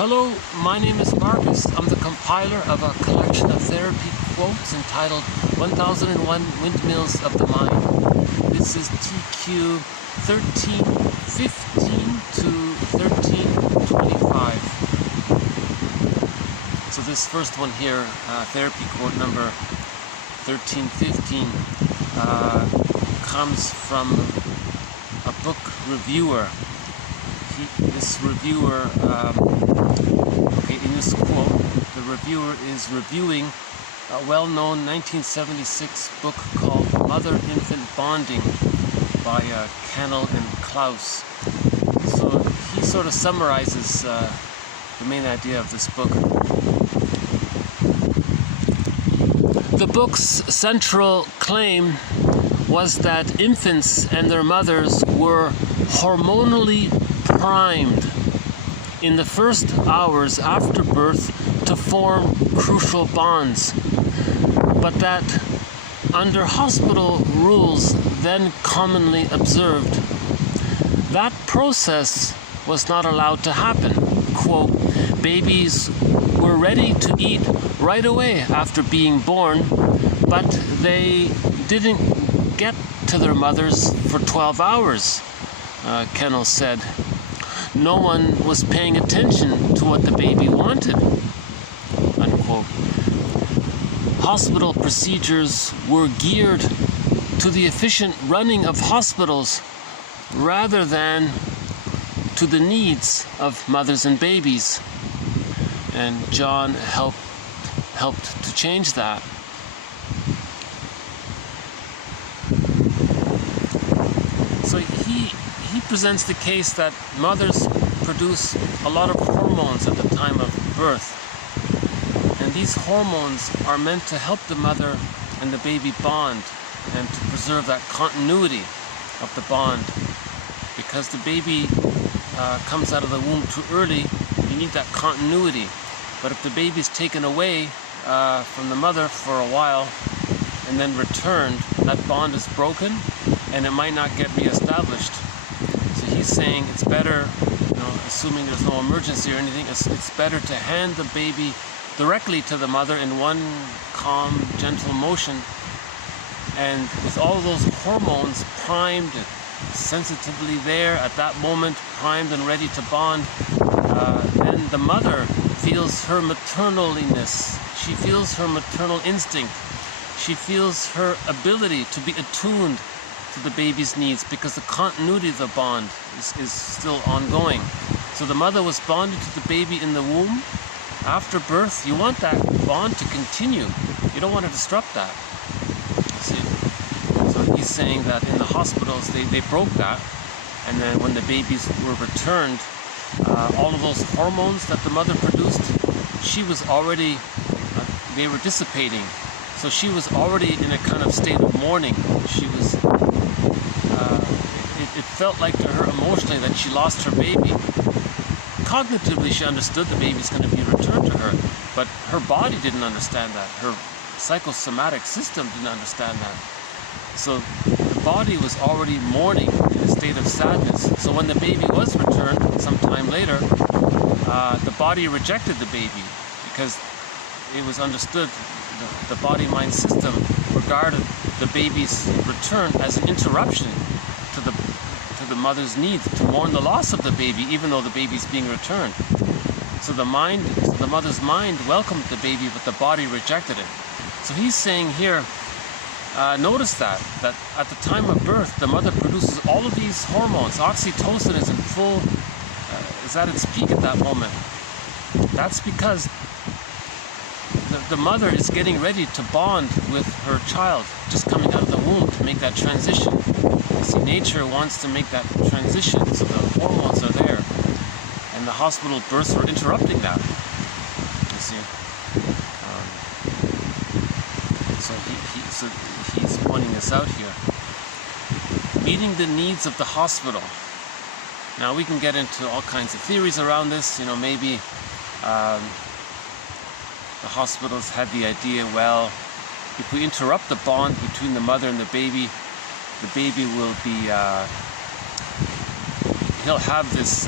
Hello, my name is Marcus. I'm the compiler of a collection of therapy quotes entitled 1001 Windmills of the Mind. This is TQ 1315 to 1325. So this first one here, therapy quote number 1315, comes from a book reviewer. This reviewer, in this quote, the reviewer is reviewing a well-known 1976 book called Mother-Infant Bonding by Cannell and Klaus. So he sort of summarizes the main idea of this book. The book's central claim was that infants and their mothers were hormonally primed in the first hours after birth to form crucial bonds, but that under hospital rules then commonly observed, that process was not allowed to happen. Quote, babies were ready to eat right away after being born, but they didn't get to their mothers for 12 hours, Cannell said. No one was paying attention to what the baby wanted, unquote. Hospital procedures were geared to the efficient running of hospitals rather than to the needs of mothers and babies. And John helped to change that. So he presents the case that mothers produce a lot of hormones at the time of birth. And these hormones are meant to help the mother and the baby bond and to preserve that continuity of the bond. Because the baby comes out of the womb too early, you need that continuity. But if the baby's taken away from the mother for a while and then returned, that bond is broken and it might not get reestablished. So he's saying it's better, assuming there's no emergency or anything, it's better to hand the baby directly to the mother in one calm, gentle motion. And with all of those hormones primed, sensitively there at that moment, primed and ready to bond, then the mother feels her maternaliness. She feels her maternal instinct. She feels her ability to be attuned to the baby's needs because the continuity of the bond is still ongoing. So the mother was bonded to the baby in the womb. After birth, you want that bond to continue. You don't want to disrupt that. See? So he's saying that in the hospitals, they broke that. And then when the babies were returned, all of those hormones that the mother produced, she was already, they were dissipating. So she was already in a kind of state of mourning. She was, it felt like to her emotionally that she lost her baby. Cognitively, she understood the baby's going to be returned to her, but her body didn't understand that. Her psychosomatic system didn't understand that. So the body was already mourning in a state of sadness. So when the baby was returned sometime later, the body rejected the baby because it was understood, the body-mind system regarded the baby's return as an interruption to the mother's need to mourn the loss of the baby, even though the baby's being returned. So the mother's mind welcomed the baby, but the body rejected it. So he's saying here, notice that at the time of birth, the mother produces all of these hormones. Oxytocin is in full, is at its peak at that moment. That's because the mother is getting ready to bond with her child, just coming out of the womb to make that transition. See, nature wants to make that transition, so the hormones are there. And the hospital births were interrupting that. You see. So he's pointing this out here. Meeting the needs of the hospital. Now we can get into all kinds of theories around this. Maybe the hospitals had the idea, well, if we interrupt the bond between the mother and the baby will be, he'll have this,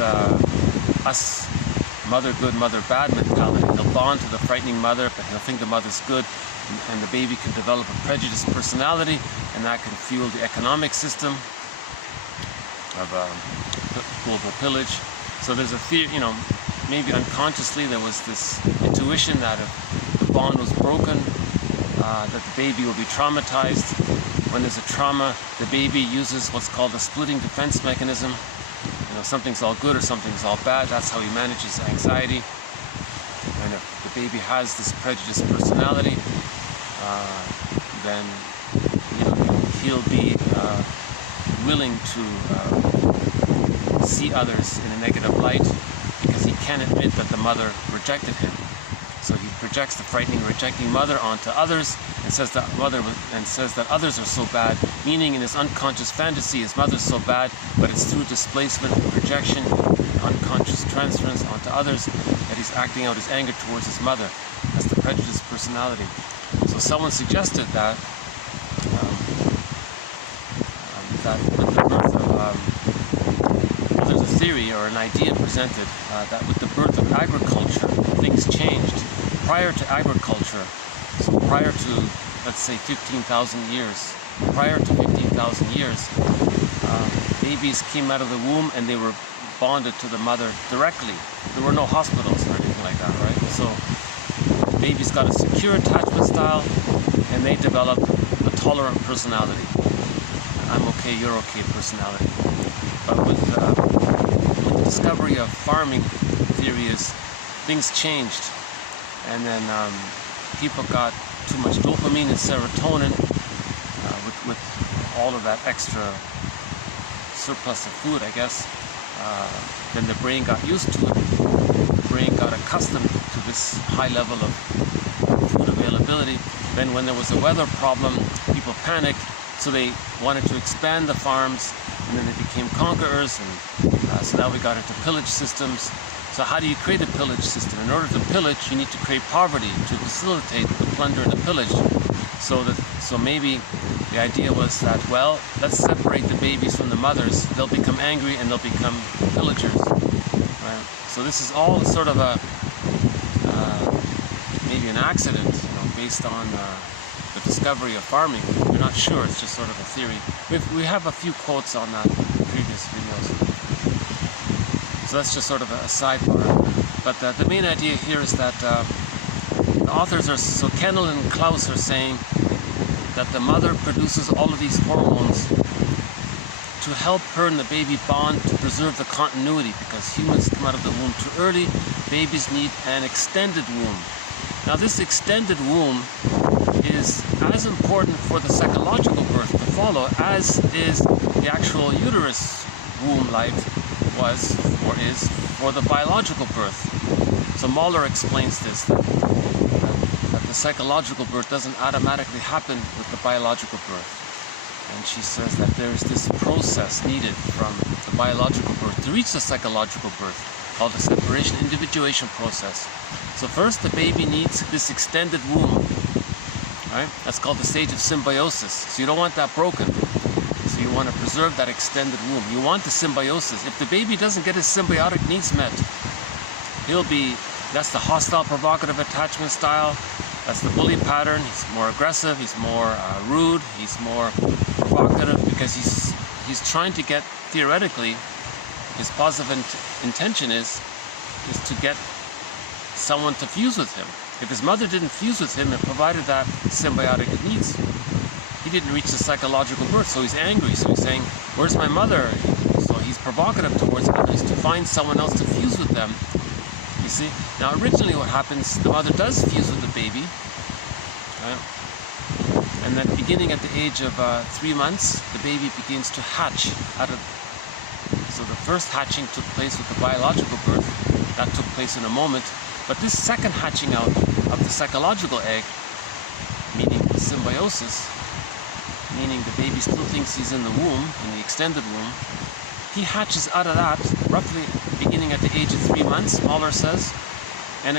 us mother good, mother bad mentality. He'll bond to the frightening mother, but he'll think the mother's good, and the baby can develop a prejudiced personality, and that can fuel the economic system of global pillage. So there's a theory, maybe unconsciously there was this intuition that if the bond was broken, that the baby will be traumatized. When there's a trauma, the baby uses what's called a splitting defense mechanism. Something's all good or something's all bad. That's how he manages anxiety. And if the baby has this prejudiced personality, then he'll be willing to see others in a negative light because he can't admit that the mother rejected him. So he projects the frightening, rejecting mother onto others and says that others are so bad, meaning in his unconscious fantasy his mother's so bad, but it's through displacement, projection, unconscious transference onto others that he's acting out his anger towards his mother. That's the prejudiced personality. So someone suggested that with the birth of there's a theory or an idea presented that with the birth of agriculture, things changed. Prior to agriculture, so prior to, let's say, 15,000 years, babies came out of the womb and they were bonded to the mother directly. There were no hospitals or anything like that, right? So babies got a secure attachment style and they developed a tolerant personality. I'm okay, you're okay personality. But with the discovery of farming, theory is things changed. And then people got too much dopamine and serotonin with all of that extra surplus of food, I guess. Then the brain got used to it. The brain got accustomed to this high level of food availability. Then when there was a weather problem, people panicked, so they wanted to expand the farms, and then they became conquerors, and so now we got into pillage systems. So how do you create a pillage system? In order to pillage, you need to create poverty to facilitate the plunder and the pillage. So maybe the idea was that, well, let's separate the babies from the mothers. They'll become angry and they'll become pillagers. Right? So this is all sort of a maybe an accident, based on the discovery of farming. We're not sure. It's just sort of a theory. We have a few quotes on that in previous videos. So that's just sort of a sidebar. But the main idea here is that the authors so Kendall and Klaus are saying that the mother produces all of these hormones to help her and the baby bond, to preserve the continuity, because humans come out of the womb too early. Babies need an extended womb. Now this extended womb is as important for the psychological birth to follow as is the actual uterus womb life was or is for the biological birth. So Mahler explains this, that the psychological birth doesn't automatically happen with the biological birth. And she says that there's this process needed from the biological birth to reach the psychological birth, called the separation individuation process. So first the baby needs this extended womb, right? That's called the stage of symbiosis. So you don't want that broken. So you want to preserve that extended womb. You want the symbiosis. If the baby doesn't get his symbiotic needs met, that's the hostile provocative attachment style. That's the bully pattern. He's more aggressive, he's more rude, he's more provocative, because he's trying to get, theoretically, his positive intention is to get someone to fuse with him. If his mother didn't fuse with him and provided that symbiotic needs, he didn't reach the psychological birth, so he's angry. So he's saying, where's my mother? So he's provocative towards others to find someone else to fuse with them. You see? Now originally what happens, the mother does fuse with the baby, right? And then beginning at the age of 3 months, the baby begins to hatch out of. So the first hatching took place with the biological birth. That took place in a moment. But this second hatching out of the psychological egg, meaning the symbiosis, meaning the baby still thinks he's in the womb, in the extended womb, he hatches out of that roughly beginning at the age of 3 months, Mahler says, and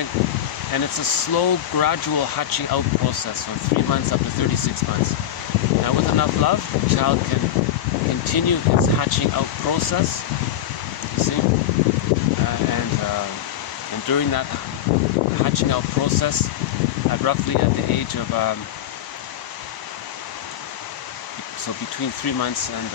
it's a slow, gradual hatching out process from 3 months up to 36 months. Now with enough love, the child can continue his hatching out process, you see, and And during that hatching out process, roughly at the age of, so between 3 months and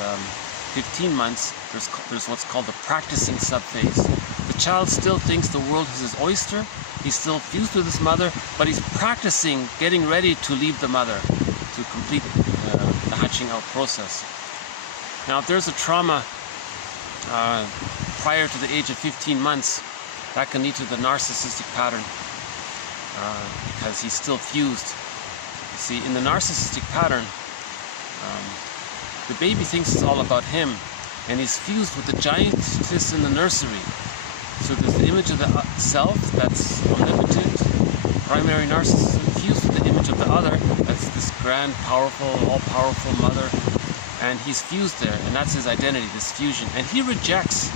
15 months, there's what's called the practicing subphase. The child still thinks the world is his oyster. He's still fused with his mother, but he's practicing getting ready to leave the mother to complete the hatching out process. Now, if there's a trauma prior to the age of 15 months, that can lead to the narcissistic pattern because he's still fused. You see, in the narcissistic pattern, the baby thinks it's all about him, and he's fused with the giantess in the nursery. So there's the image of the self that's omnipotent, primary narcissism, fused with the image of the other, that's this grand, powerful, all-powerful mother, and he's fused there, and that's his identity, this fusion. And he rejects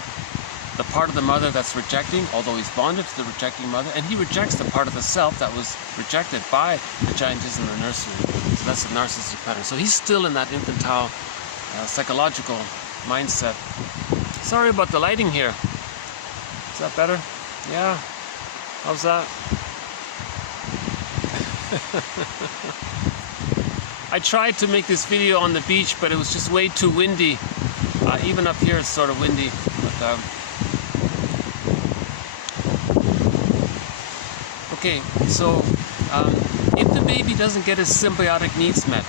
the part of the mother that's rejecting, although he's bonded to the rejecting mother, and he rejects the part of the self that was rejected by the giantess in the nursery. So that's the narcissistic pattern. So he's still in that infantile psychological mindset. Sorry about the lighting here. Is that better? Yeah. How's that? I tried to make this video on the beach, but it was just way too windy. Even up here it's sort of windy. But, okay, so if the baby doesn't get his symbiotic needs met,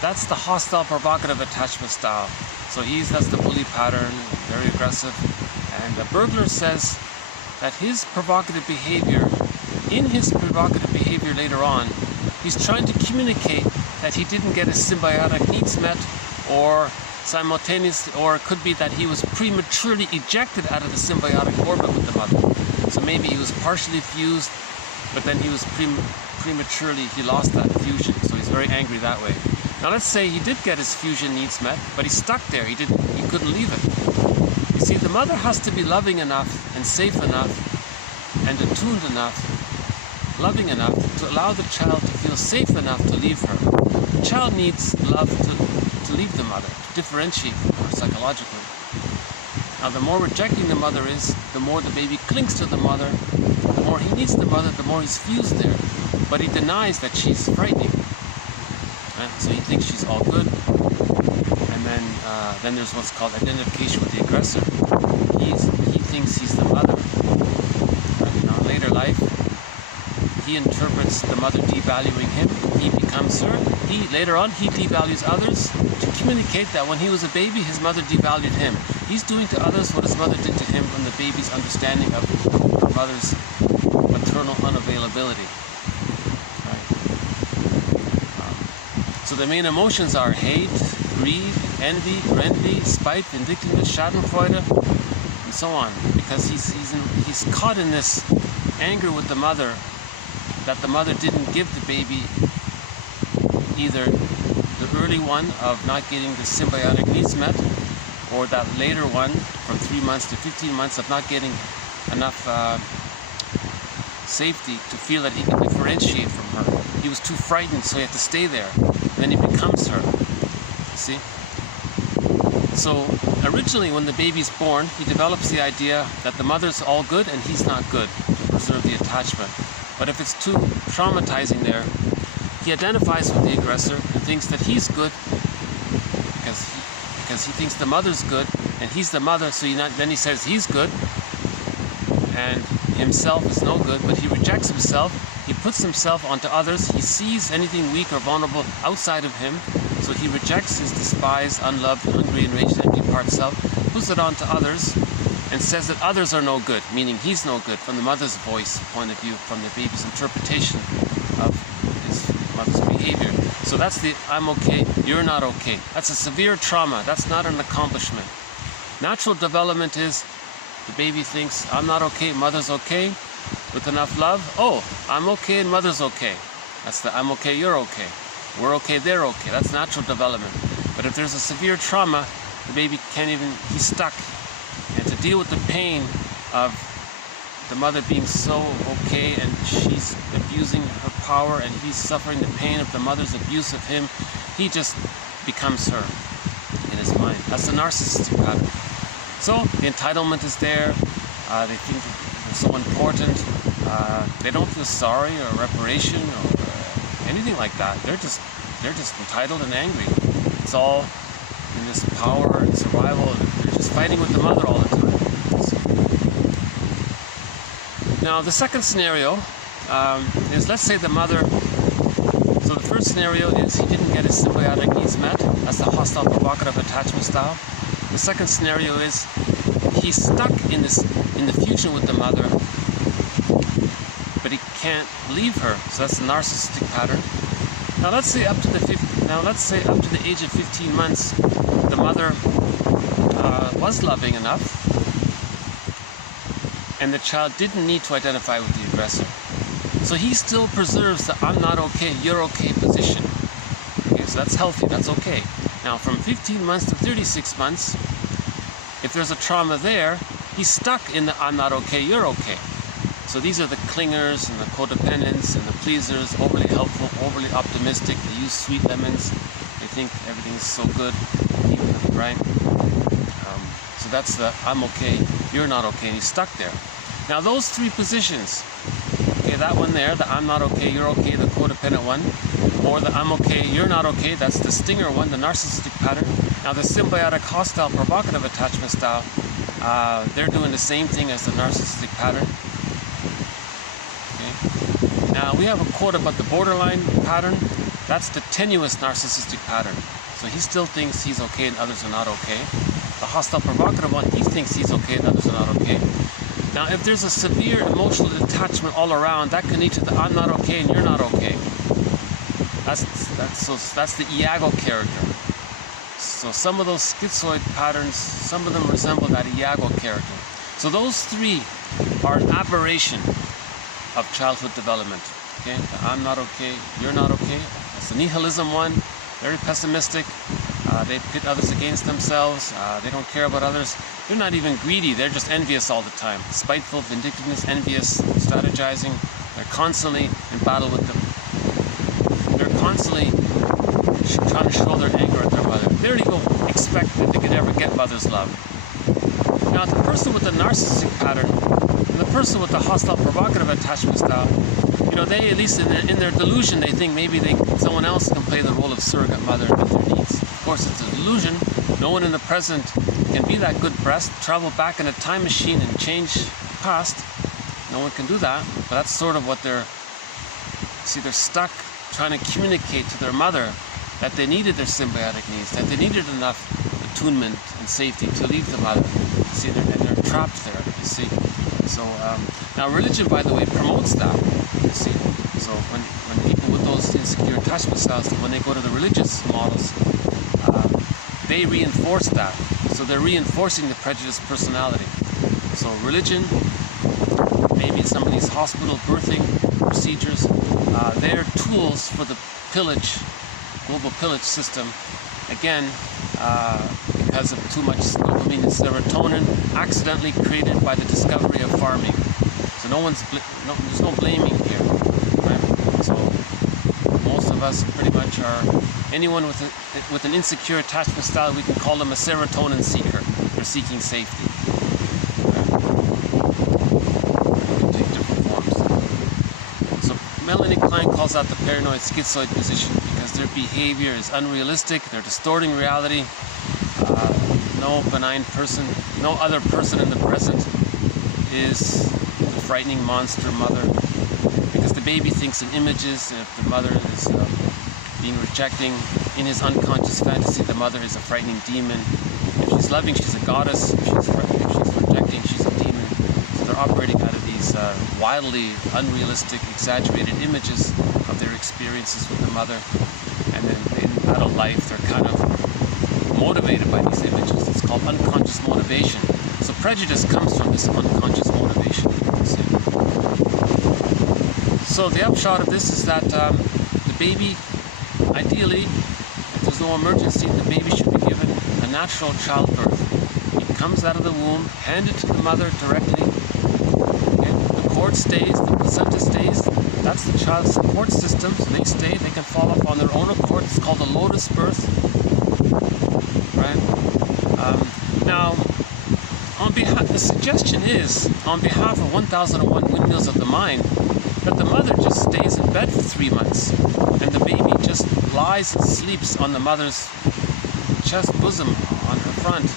that's the hostile provocative attachment style. So that's the bully pattern, very aggressive. And the burglar says that his provocative behavior, in his provocative behavior later on, he's trying to communicate that he didn't get his symbiotic needs met, or simultaneously, or it could be that he was prematurely ejected out of the symbiotic orbit with the mother. So maybe he was partially fused, but then he was prematurely, he lost that fusion. So he's very angry that way. Now let's say he did get his fusion needs met, but he's stuck there. He couldn't leave it. You see, the mother has to be loving enough and safe enough and attuned enough, loving enough to allow the child to feel safe enough to leave her. The child needs love to leave the mother, to differentiate from her psychologically. Now the more rejecting the mother is, the more the baby clings to the mother, the more he needs the mother, the more he's fused there. But he denies that she's frightening. So he thinks she's all good. And then there's what's called identification with the aggressor. He thinks he's the mother. In later life, he interprets the mother devaluing him. He becomes her. Later on, he devalues others to communicate that when he was a baby, his mother devalued him. He's doing to others what his mother did to him from the baby's understanding of her mother's maternal unavailability. So the main emotions are hate, greed, envy, envy, spite, vindictiveness, schadenfreude, and so on. Because he's caught in this anger with the mother, that the mother didn't give the baby either the early one of not getting the symbiotic needs met, or that later one from 3 months to 15 months of not getting enough safety to feel that he can differentiate from her. He was too frightened, so he had to stay there. Then he becomes her. See? So originally when the baby's born, he develops the idea that the mother's all good and he's not good, to preserve the attachment. But if it's too traumatizing there, he identifies with the aggressor and thinks that he's good because he thinks the mother's good and he's the mother, so then he says he's good and himself is no good, but he rejects himself. He puts himself onto others. He sees anything weak or vulnerable outside of him, so he rejects his despised, unloved, hungry, enraged, empty part self, puts it onto others, and says that others are no good, meaning he's no good from the mother's voice point of view, from the baby's interpretation of his mother's behavior. So that's the I'm okay, you're not okay. That's a severe trauma. That's not an accomplishment. Natural development is the baby thinks I'm not okay, mother's okay. With enough love, oh, I'm okay and mother's okay. That's the I'm okay, you're okay. We're okay, they're okay. That's natural development. But if there's a severe trauma, the baby can't even, he's stuck. And to deal with the pain of the mother being so okay and she's abusing her power and he's suffering the pain of the mother's abuse of him, he just becomes her in his mind. That's the narcissistic pattern. So the entitlement is there. They think the so important. They don't feel sorry or reparation or anything like that. They're just entitled and angry. It's all in this power and survival. They're just fighting with the mother all the time. Now the second scenario is, let's say the mother. So the first scenario is he didn't get his symbiotic needs met. That's the hostile provocative attachment style. The second scenario is he's stuck in the fusion with the mother, but he can't leave her. So that's the narcissistic pattern. Now let's say up to the age of 15 months, the mother was loving enough, and the child didn't need to identify with the aggressor. So he still preserves the "I'm not okay, you're okay" position. Okay, so that's healthy, that's okay. Now from 15 months to 36 months, if there's a trauma there, he's stuck in the "I'm not okay, you're okay." So these are the clingers and the codependents and the pleasers, overly helpful, overly optimistic. They use sweet lemons. They think everything's so good, right? So that's the "I'm okay, you're not okay," and he's stuck there. Now those three positions, okay, that one there, the "I'm not okay, you're okay," the codependent one, or the "I'm okay, you're not okay," that's the stinger one, the narcissistic pattern. Now the symbiotic hostile provocative attachment style, they're doing the same thing as the narcissistic pattern. Okay. Now we have a quote about the borderline pattern. That's the tenuous narcissistic pattern. So he still thinks he's okay and others are not okay. The hostile provocative one, he thinks he's okay and others are not okay. Now if there's a severe emotional detachment all around, that can lead to the "I'm not okay and you're not okay." That's the Iago character. So some of those schizoid patterns, some of them resemble that Iago character. So those three are an aberration of childhood development. Okay, the "I'm not okay, you're not okay." That's the nihilism one, very pessimistic. They pit others against themselves. They don't care about others. They're not even greedy. They're just envious all the time. Spiteful, vindictiveness, envious, strategizing. They're constantly in battle with them. They're constantly trying to show their anger at their mother. They don't even expect that they could ever get mother's love. Now, the person with the narcissistic pattern and the person with the hostile provocative attachment style, they, at least in their delusion, they think maybe someone else can play the role of surrogate mother and meet their needs. Of course, it's a delusion. No one in the present can be that good breast, travel back in a time machine and change the past. No one can do that, but that's sort of what they're stuck trying to communicate to their mother, that they needed their symbiotic needs, that they needed enough attunement and safety to leave the mother. See, they're trapped there, you see. So now religion, by the way, promotes that, you see. So when people with those insecure attachment styles, when they go to the religious models, they reinforce that. So they're reinforcing the prejudiced personality. So religion, maybe some of these hospital birthing procedures, they're tools for the global pillage system. Again, because of too much dopamine and serotonin accidentally created by the discovery of farming. So there's no blaming here, right? So most of us pretty much are, anyone with an insecure attachment style, we can call them a serotonin seeker. They're seeking safety. Melanie Klein calls out the paranoid schizoid position because their behavior is unrealistic, they're distorting reality. No benign person, no other person in the present is the frightening monster mother, because the baby thinks in images. If the mother is being rejecting, in his unconscious fantasy, the mother is a frightening demon. If she's loving, she's a goddess. If she's rejecting, she's a demon. So they're operating out of these wildly unrealistic, exaggerated images of their experiences with the mother. And then in adult life, they're kind of motivated by these images. It's called unconscious motivation. So prejudice comes from this unconscious motivation. So the upshot of this is that the baby, ideally, if there's no emergency, the baby should be given a natural childbirth. He comes out of the womb, handed to the mother directly. The cord stays, the placenta stays. That's the child's support system. So they stay, they can fall off on their own accord. It's called a lotus birth. Right? Now, the suggestion is, on behalf of 1001 Windmills of the Mind, that the mother just stays in bed for 3 months, and the baby just lies and sleeps on the mother's chest bosom on her front,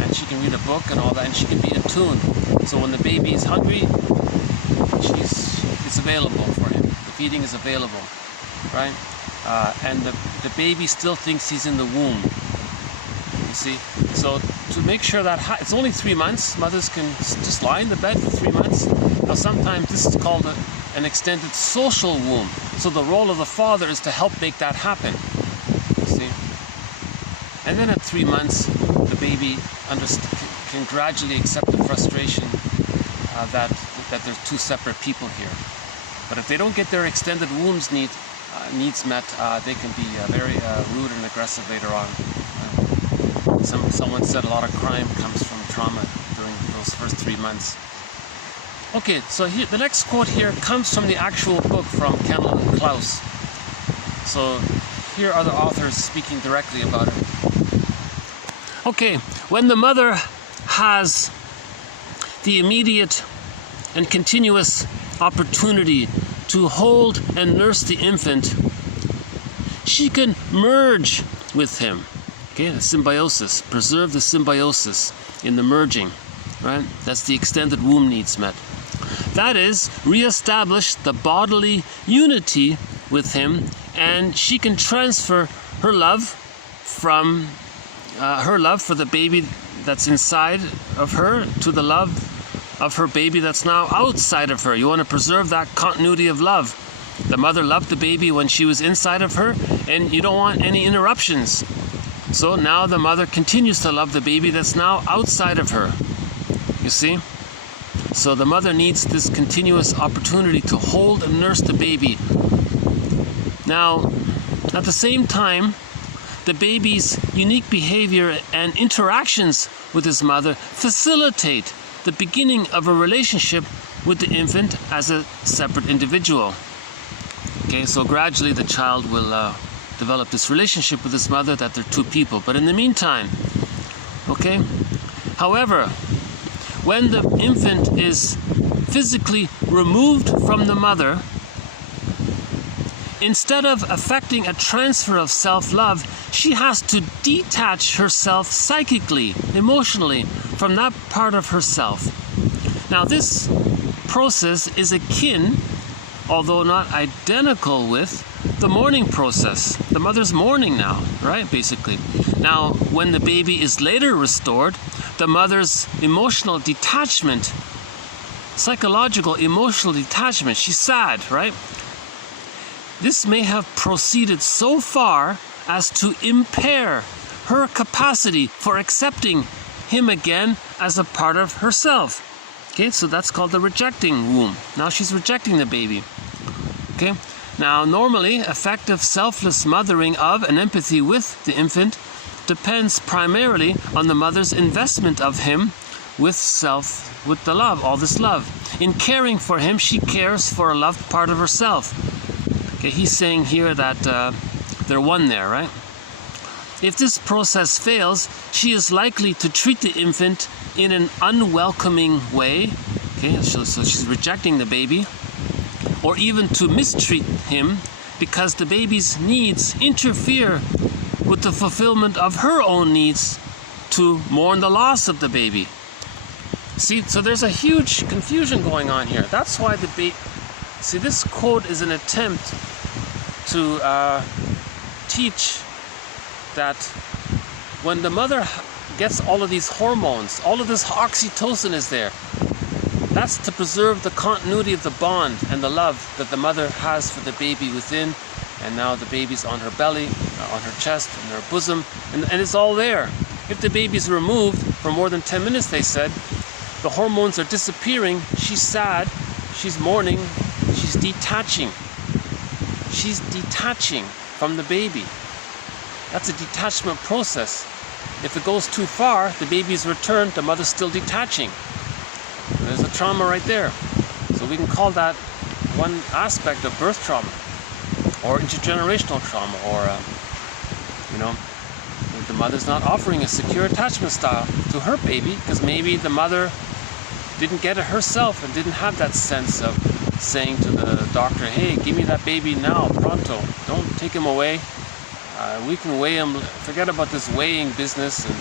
and she can read a book and all that, and she can be attuned. So when the baby is hungry, it's available for him. The feeding is available, right? And the baby still thinks he's in the womb. You see, so to make sure that it's only 3 months, mothers can just lie in the bed for 3 months. Now sometimes this is called an extended social womb. So the role of the father is to help make that happen. You see, and then at 3 months, the baby can gradually accept the frustration that there's two separate people here. But if they don't get their extended wombs needs met, they can be very rude and aggressive later on. Someone said a lot of crime comes from trauma during those first 3 months. Okay, so here, the next quote here comes from the actual book from Kendall and Klaus. So here are the authors speaking directly about it. Okay, when the mother has the immediate and continuous opportunity to hold and nurse the infant, she can merge with him. Okay, the symbiosis, preserve the symbiosis in the merging, right? That's the extended womb needs met. That is, reestablish the bodily unity with him, and she can transfer her love from her love for the baby that's inside of her to the love of her baby that's now outside of her. You want to preserve that continuity of love. The mother loved the baby when she was inside of her, and you don't want any interruptions. So now the mother continues to love the baby that's now outside of her. You see? So the mother needs this continuous opportunity to hold and nurse the baby. Now, at the same time, the baby's unique behavior and interactions with his mother facilitate the beginning of a relationship with the infant as a separate individual. Okay, so gradually the child will develop this relationship with his mother, that they're two people. But in the meantime, okay, however, when the infant is physically removed from the mother, instead of effecting a transfer of self-love, she has to detach herself psychically, emotionally, from that part of herself. Now this process is akin, although not identical with, the mourning process. The mother's mourning now, right, basically. Now, when the baby is later restored, the mother's emotional detachment, psychological emotional detachment, she's sad, right? This may have proceeded so far as to impair her capacity for accepting him again as a part of herself. Okay, so that's called the rejecting womb. Now she's rejecting the baby. Okay, now normally effective selfless mothering of and empathy with the infant depends primarily on the mother's investment of him with the love, all this love. In caring for him, she cares for a loved part of herself. Okay, he's saying here that they're one there, right? If this process fails, she is likely to treat the infant in an unwelcoming way. Okay, so she's rejecting the baby, or even to mistreat him because the baby's needs interfere with the fulfillment of her own needs to mourn the loss of the baby. See, so there's a huge confusion going on here. That's why the baby... See, this quote is an attempt to teach that when the mother gets all of these hormones, all of this oxytocin is there, that's to preserve the continuity of the bond and the love that the mother has for the baby within. And now the baby's on her belly, on her chest, in her bosom, and it's all there. If the baby's removed for more than 10 minutes, they said, the hormones are disappearing, she's sad, she's mourning, she's detaching. She's detaching from the baby. That's a detachment process. If it goes too far, the baby's returned, the mother's still detaching. There's a trauma right there. So we can call that one aspect of birth trauma, or intergenerational trauma, or The mother's not offering a secure attachment style to her baby because maybe the mother didn't get it herself and didn't have that sense of saying to the doctor, hey, give me that baby now, pronto. Don't take him away. We can weigh him. Forget about this weighing business and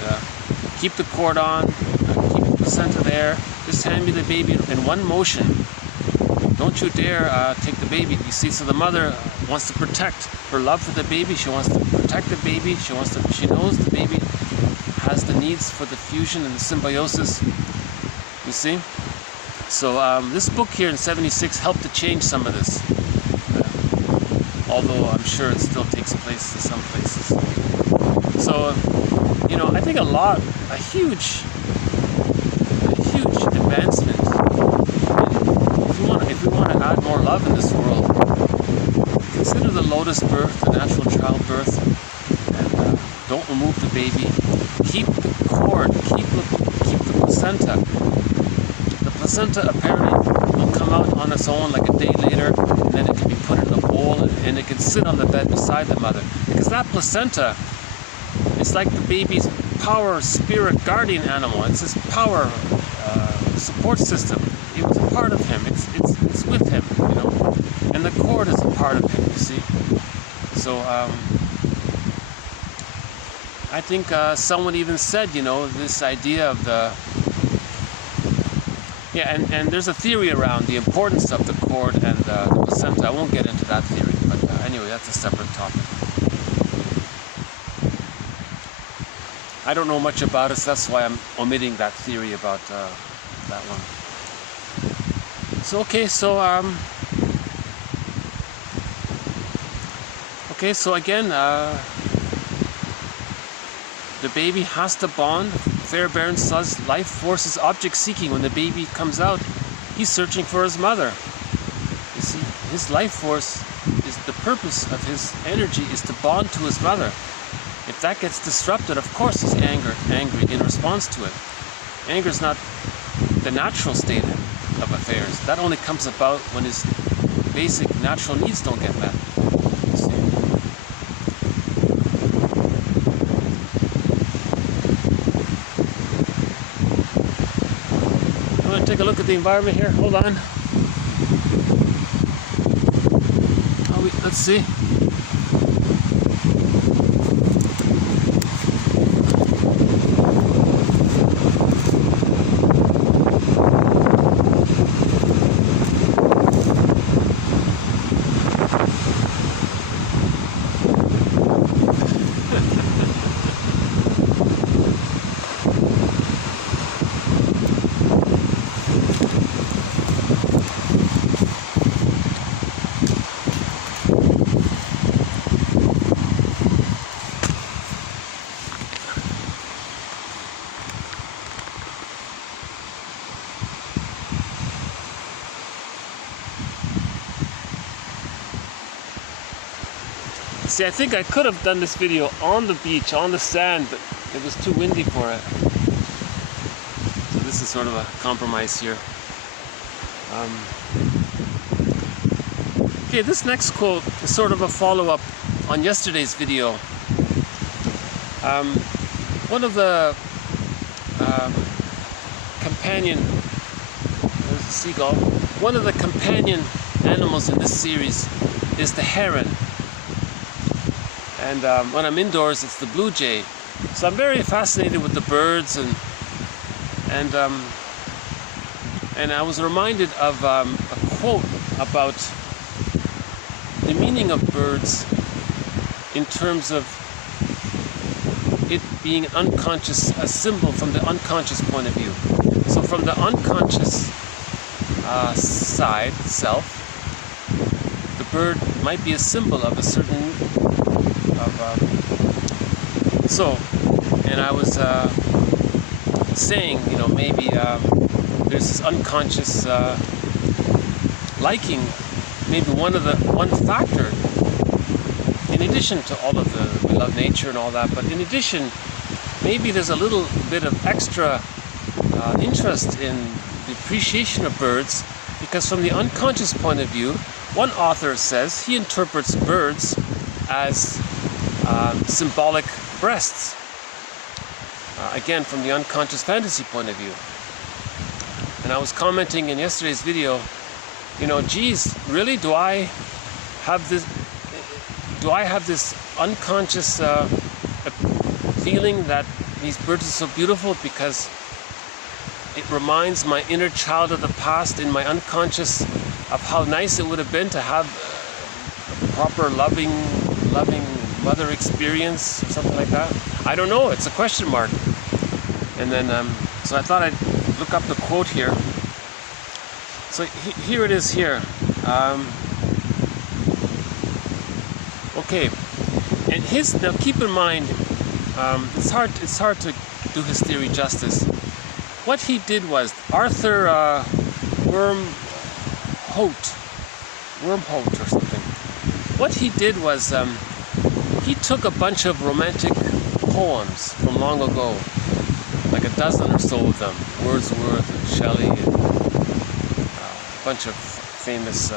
keep the cord on, keep the placenta there. Just hand me the baby in one motion. Don't you dare take the baby. You see, so the mother wants to protect her love for the baby. She wants to protect the baby. She knows the baby has the needs for the fusion and the symbiosis. You see? So this book here in '76 helped to change some of this. Although I'm sure it still takes place in some places. So, you know, I think a huge advancement. If we want to add more love in this world, consider the lotus birth, the natural childbirth, and don't remove the baby. Keep the cord, keep the placenta. The placenta apparently will come out on its own like a day later, and then it can be put in a bowl and it can sit on the bed beside the mother. Because that placenta, it's like the baby's power, spirit, guardian animal. It's his power support system. It was a part of him. It's with him, you know. And the cord is a part of him, you see. So I think someone even said, you know, this idea of the and there's a theory around the importance of the cord and the placenta. I won't get into that theory, but anyway, that's a separate topic. I don't know much about it, so that's why I'm omitting that theory about that one. So so again, the baby has to bond. Fairbairn says life force is object seeking. When the baby comes out, he's searching for his mother. You see, his life force is the purpose of his energy is to bond to his mother. If that gets disrupted, of course he's angry in response to it. Anger is not the natural state of affairs. That only comes about when his basic natural needs don't get met. You see? I'm going to take a look at the environment here. Hold on. Let's see. See, I think I could have done this video on the beach, on the sand, but it was too windy for it. So this is sort of a compromise here. Okay, this next quote is sort of a follow-up on yesterday's video. One of the companion, there's a seagull. One of the companion animals in this series is the heron. And when I'm indoors, it's the blue jay. So I'm very fascinated with the birds, and I was reminded of a quote about the meaning of birds in terms of it being unconscious, a symbol from the unconscious point of view. So from the unconscious side itself, the bird might be a symbol of a certain and I was saying, you know, maybe there's this unconscious liking, maybe one factor, in addition to all of the, we love nature and all that, but in addition, maybe there's a little bit of extra interest in the appreciation of birds, because from the unconscious point of view, one author says he interprets birds as symbolic breasts. Again, from the unconscious fantasy point of view. And I was commenting in yesterday's video, you know, geez, really, do I have this unconscious feeling that these birds are so beautiful because it reminds my inner child of the past in my unconscious of how nice it would have been to have a proper loving mother experience or something like that? I don't know, it's a question mark. And then so I thought I'd look up the quote here. So here it is here. Okay, and now keep in mind, it's hard to do his theory justice. What he did was, Arthur Wormhout or something. What he did was, he took a bunch of romantic poems from long ago, like a dozen or so of them, Wordsworth and Shelley, and a bunch of famous,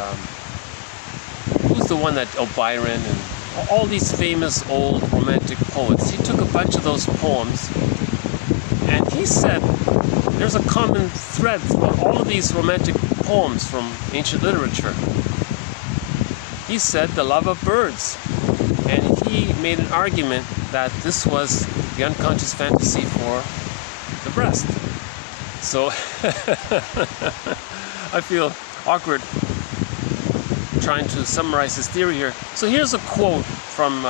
who's the one that, Byron, and all these famous old romantic poets. He took a bunch of those poems, and he said, there's a common thread throughout all of these romantic poems from ancient literature. He said the love of birds. And he made an argument that this was the unconscious fantasy for the breast. So I feel awkward trying to summarize his theory here. So here's a quote from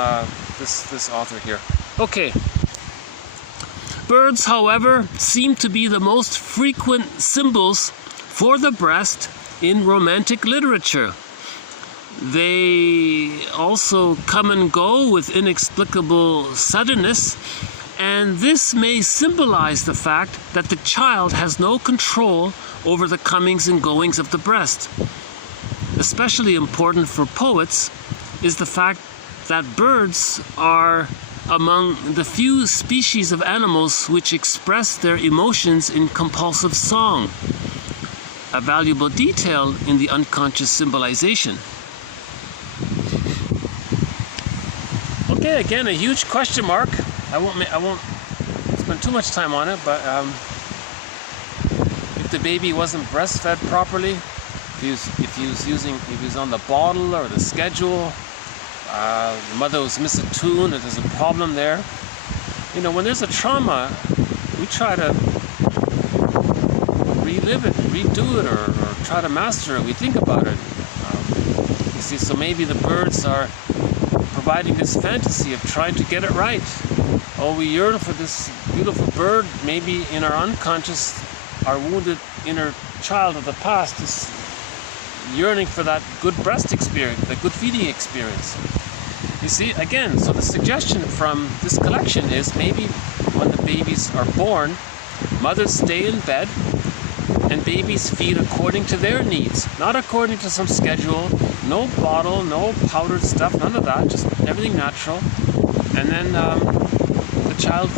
this author here. Okay. Birds, however, seem to be the most frequent symbols for the breast in romantic literature. They also come and go with inexplicable suddenness, and this may symbolize the fact that the child has no control over the comings and goings of the breast. Especially important for poets is the fact that birds are among the few species of animals which express their emotions in compulsive song, a valuable detail in the unconscious symbolization. Okay, again, a huge question mark. I won't spend too much time on it, but if the baby wasn't breastfed properly, if he was on the bottle or the schedule, the mother was misattuned, and there's a problem there. You know, when there's a trauma, we try to relive it, redo it, or try to master it. We think about it. You see, so maybe the birds are providing this fantasy of trying to get it right. Oh, we yearn for this beautiful bird. Maybe in our unconscious, our wounded inner child of the past is yearning for that good breast experience, the good feeding experience. You see, again, so the suggestion from this collection is maybe when the babies are born, mothers stay in bed and babies feed according to their needs, not according to some schedule, no bottle, no powdered stuff, none of that, just everything natural. And then the child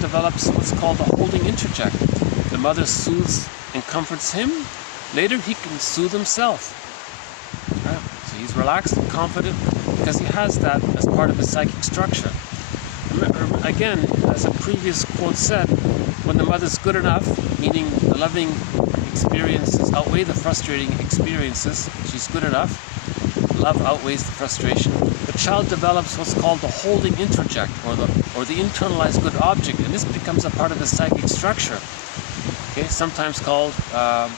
develops what's called a holding interject. The mother soothes and comforts him. Later he can soothe himself. Right? So he's relaxed and confident because he has that as part of his psychic structure. Remember, again, as a previous quote said, when the mother's good enough, meaning the loving experiences outweigh the frustrating experiences, she's good enough, love outweighs the frustration, the child develops what's called the holding interject, or the internalized good object, and this becomes a part of his psychic structure. Okay, sometimes called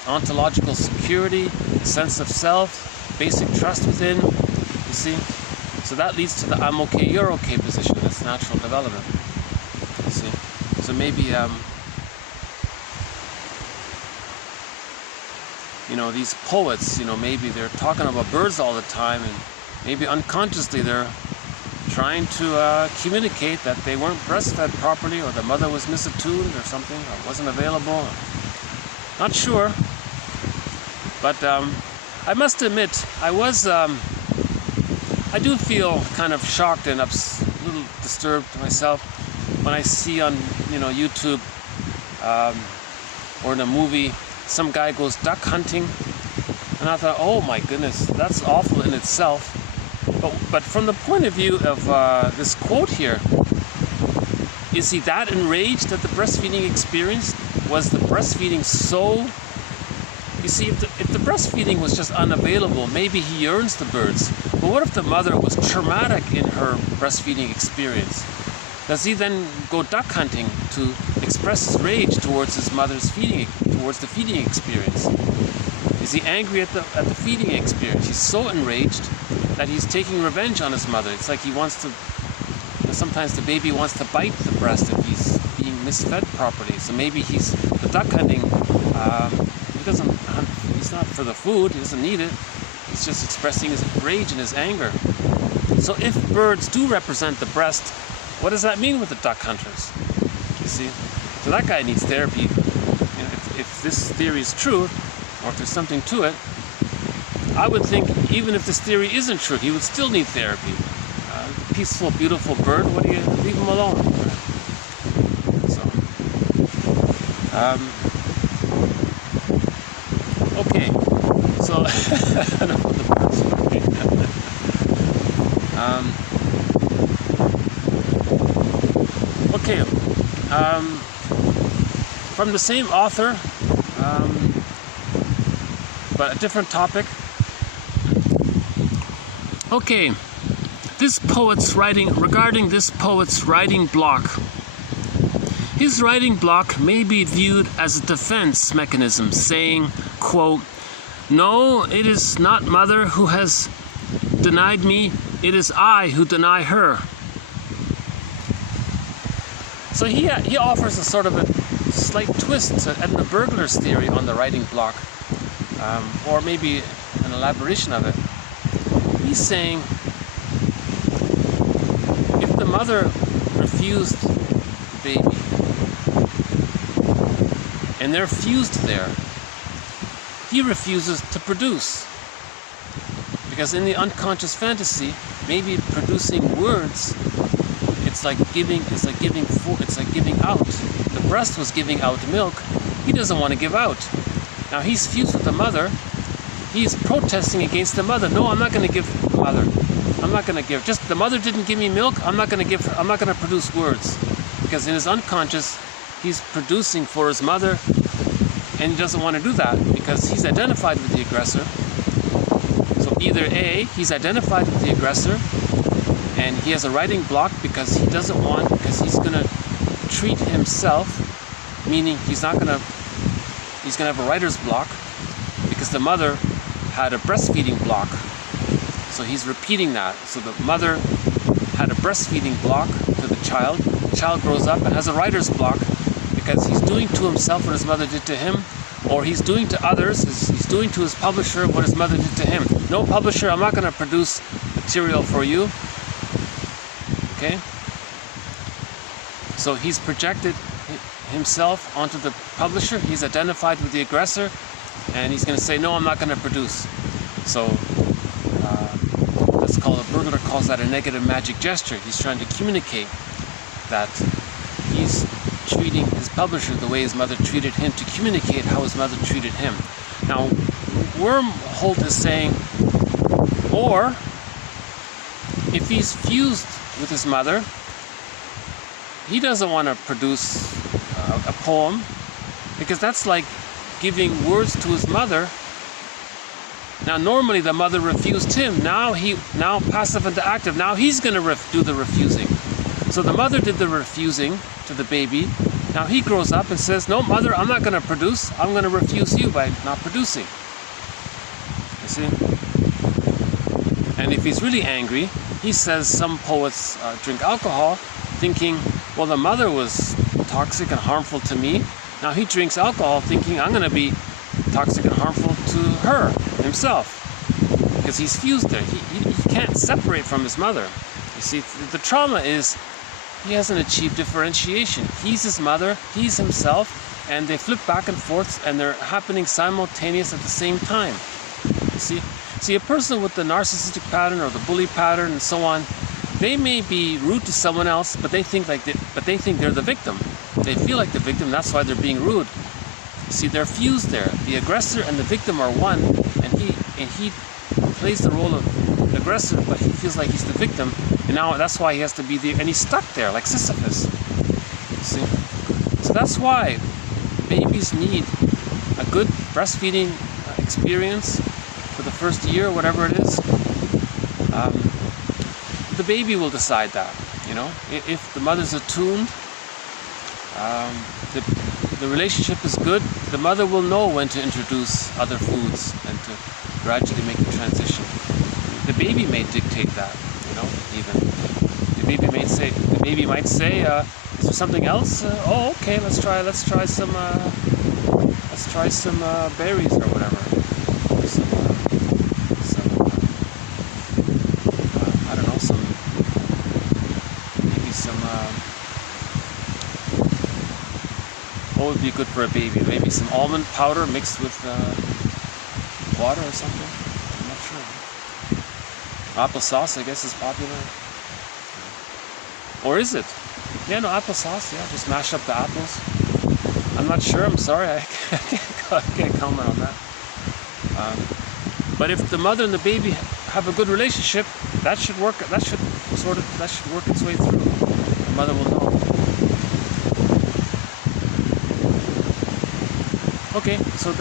ontological security, sense of self, basic trust within, you see. So that leads to the I'm okay, you're okay position. That's natural development, you see. So maybe, you know, these poets, you know, maybe they're talking about birds all the time, and maybe unconsciously they're trying to communicate that they weren't breastfed properly, or the mother was misattuned or something, or wasn't available. Not sure. But I must admit, I do feel kind of shocked and a little disturbed myself when I see on, you know, YouTube or in a movie, some guy goes duck hunting, and I thought, oh my goodness, that's awful in itself. But from the point of view of this quote here, is he that enraged at the breastfeeding experience? Was the breastfeeding so... You see, if the breastfeeding was just unavailable, maybe he yearns the birds. But what if the mother was traumatic in her breastfeeding experience? Does he then go duck hunting to express his rage towards his mother's towards the feeding experience? Is he angry at the feeding experience? He's so enraged that he's taking revenge on his mother. It's like he wants to... Sometimes the baby wants to bite the breast if he's being misfed properly. So maybe the duck hunting, he doesn't hunt, he's not for the food, he doesn't need it. He's just expressing his rage and his anger. So if birds do represent the breast, what does that mean with the duck hunters? You see? So that guy needs therapy. You know, if this theory is true, or if there's something to it, I would think even if this theory isn't true, he would still need therapy. Peaceful, beautiful bird, what do you leave him alone? So, okay, so enough of the bird story. Okay, from the same author, but a different topic. Okay. Regarding this poet's writing block. His writing block may be viewed as a defense mechanism, saying, quote, "No, it is not mother who has denied me, it is I who deny her." So he offers a sort of a slight twist to Edna Bergler's theory on the writing block, or maybe an elaboration of it. He's saying, the mother refused the baby, and they're fused there. He refuses to produce, because in the unconscious fantasy, maybe producing words, it's like giving out. The breast was giving out milk. He doesn't want to give out. Now he's fused with the mother. He's protesting against the mother. No, I'm not going to give the mother. I'm not going to give. Just the mother didn't give me milk. I'm not going to give her. I'm not going to produce words, because in his unconscious, he's producing for his mother, and he doesn't want to do that because he's identified with the aggressor. So either A, he's identified with the aggressor, and he has a writing block because he's going to treat himself, meaning he's going to have a writer's block because the mother had a breastfeeding block. So he's repeating that. So the mother had a breastfeeding block to the child. The child grows up and has a writer's block because he's doing to himself what his mother did to him, or he's doing to others, he's doing to his publisher what his mother did to him. No, publisher, I'm not going to produce material for you. Okay? So he's projected himself onto the publisher. He's identified with the aggressor, and he's going to say, no, I'm not going to produce. So Bergler calls that a negative magic gesture. He's trying to communicate that he's treating his publisher the way his mother treated him, to communicate how his mother treated him. Now, Wormholt is saying, or if he's fused with his mother, he doesn't want to produce a poem, because that's like giving words to his mother. Now, normally the mother refused him. Now passive into active. Now he's going to do the refusing. So the mother did the refusing to the baby. Now he grows up and says, "No, mother, I'm not going to produce. I'm going to refuse you by not producing." You see? And if he's really angry, he says some poets drink alcohol, thinking, "Well, the mother was toxic and harmful to me." Now he drinks alcohol, thinking, "I'm going to be toxic and harmful to her." Himself, because he's fused there. He can't separate from his mother. You see, the trauma is he hasn't achieved differentiation. He's his mother, he's himself, and they flip back and forth, and they're happening simultaneous at the same time. You see, a person with the narcissistic pattern or the bully pattern and so on, they may be rude to someone else, but they think they're the victim. They feel like the victim. That's why they're being rude. See, they're fused there. The aggressor and the victim are one, and he plays the role of aggressor, but he feels like he's the victim, and now that's why he has to be and he's stuck there like Sisyphus. See? So that's why babies need a good breastfeeding experience for the first year, whatever it is. The baby will decide that, you know. If the mother's attuned, the relationship is good, the mother will know when to introduce other foods and to gradually make the transition. The baby may dictate that, you know, even. The baby might say, is there something else? Oh, okay, let's try some berries or whatever. I don't know, what would be good for a baby? Maybe some almond powder mixed with water or something? I'm not sure. Applesauce, I guess, is popular. Or is it? Yeah, no, applesauce, yeah, just mash up the apples. I'm not sure, I'm sorry, I can't comment on that. But if the mother and the baby have a good relationship, that should work its way through. The mother will know. Okay, so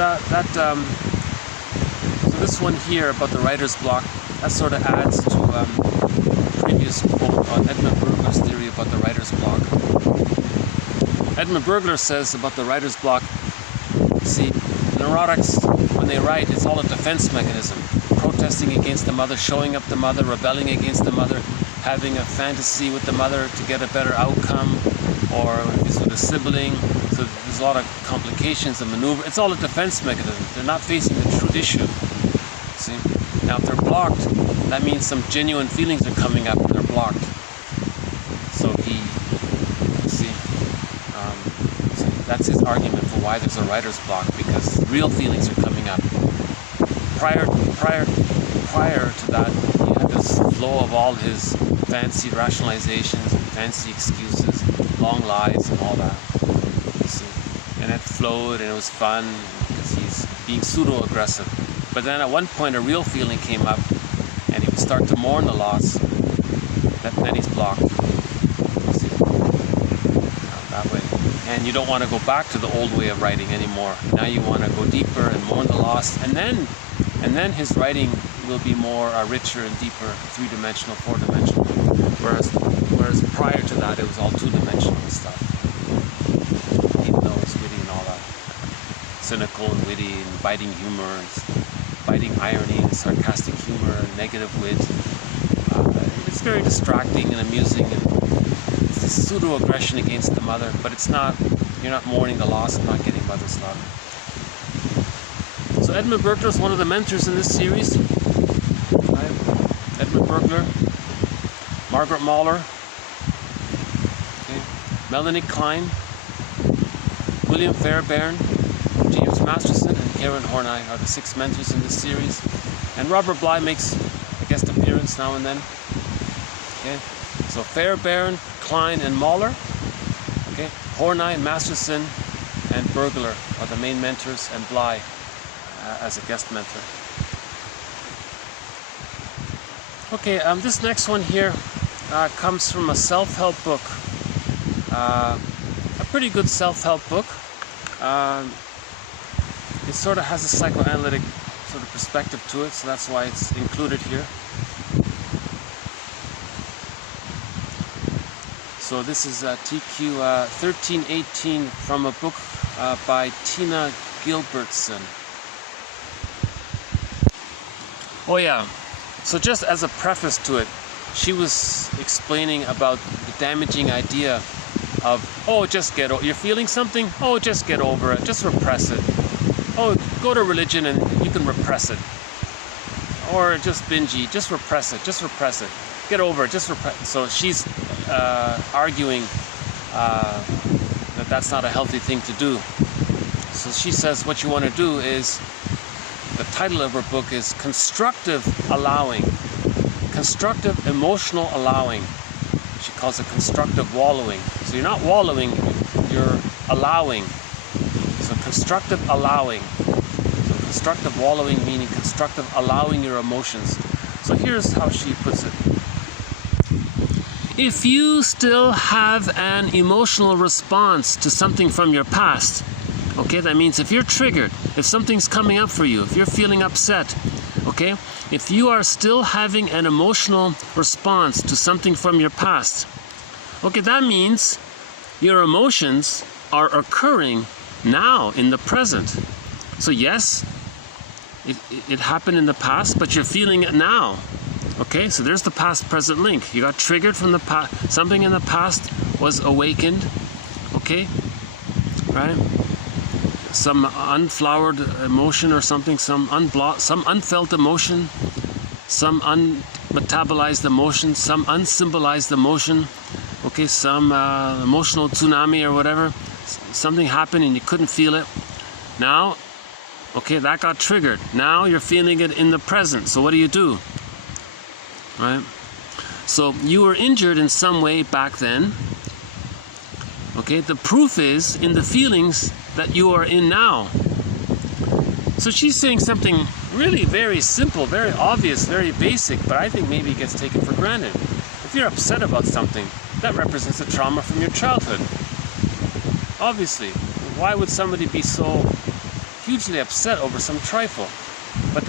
so this one here about the writer's block, that sort of adds to previous quote on Edmund Burglar's theory about the writer's block. Edmund Burglar says about the writer's block, see, neurotics, when they write, it's all a defense mechanism. Protesting against the mother, showing up the mother, rebelling against the mother, having a fantasy with the mother to get a better outcome, or if it's with a sibling. So there's a lot of complications and maneuver. It's all a defense mechanism. They're not facing the true issue. See? Now if they're blocked, that means some genuine feelings are coming up and they're blocked. So that's his argument for why there's a writer's block, because real feelings are coming up. Prior to that, he had this flow of all his fancy rationalizations and fancy excuses, long lies and all that. You see? And it flowed and it was fun because he's being pseudo-aggressive. But then at one point a real feeling came up and he would start to mourn the loss. Then he's blocked. You see? That way. And you don't want to go back to the old way of writing anymore. Now you want to go deeper and mourn the loss, and then his writing will be more richer and deeper, three-dimensional, four-dimensional. Whereas prior to that, it was all two-dimensional stuff. Even though it's witty and all that, cynical and witty and biting humor, and biting irony and sarcastic humor and negative wit. It's very distracting and amusing, and it's a pseudo-aggression against the mother, but it's not. You're not mourning the loss of not getting mother's love. So Edmund Burglar is one of the mentors in this series. Edmund Burglar, Margaret Mahler, Melanie Klein, William Fairbairn, James Masterson, and Karen Horney are the 6 mentors in this series. And Robert Bly makes a guest appearance now and then. Okay, so Fairbairn, Klein, and Mahler. Okay, Horney, Masterson, and Burglar are the main mentors, and Bly as a guest mentor. Okay, this next one here comes from a self-help book. A pretty good self-help book. It sort of has a psychoanalytic sort of perspective to it, so that's why it's included here. So this is TQ 1318 from a book by Tina Gilbertson. Oh yeah, so just as a preface to it, she was explaining about the damaging idea of, oh, just get over, you're feeling something? Oh, just get over it, just repress it. Oh, go to religion and you can repress it. Or just binge eat, just repress it, get over it, just repress it. So she's arguing that that's not a healthy thing to do. So she says what you want to do is, the title of her book is Constructive Allowing. Constructive Emotional Allowing. She calls it constructive wallowing. So you're not wallowing, you're allowing. So constructive allowing. So constructive wallowing meaning constructive allowing your emotions. So here's how she puts it. If you still have an emotional response to something from your past, okay, that means if you're triggered, if something's coming up for you, if you're feeling upset, okay, if you are still having an emotional response to something from your past, okay, that means your emotions are occurring now in the present. So yes, it happened in the past, but you're feeling it now. Okay, so there's the past-present link. You got triggered from the past. Something in the past was awakened. Okay, right? Some unflowered emotion or something, some unfelt emotion, some unmetabolized emotion, some unsymbolized emotion. Okay, some emotional tsunami or whatever. Something happened and you couldn't feel it. Now, okay, that got triggered. Now you're feeling it in the present. So what do? Right? So you were injured in some way back then. Okay, the proof is in the feelings that you are in now. So she's saying something really very simple, very obvious, very basic, but I think maybe it gets taken for granted. If you're upset about something, that represents a trauma from your childhood. Obviously, why would somebody be so hugely upset over some trifle? But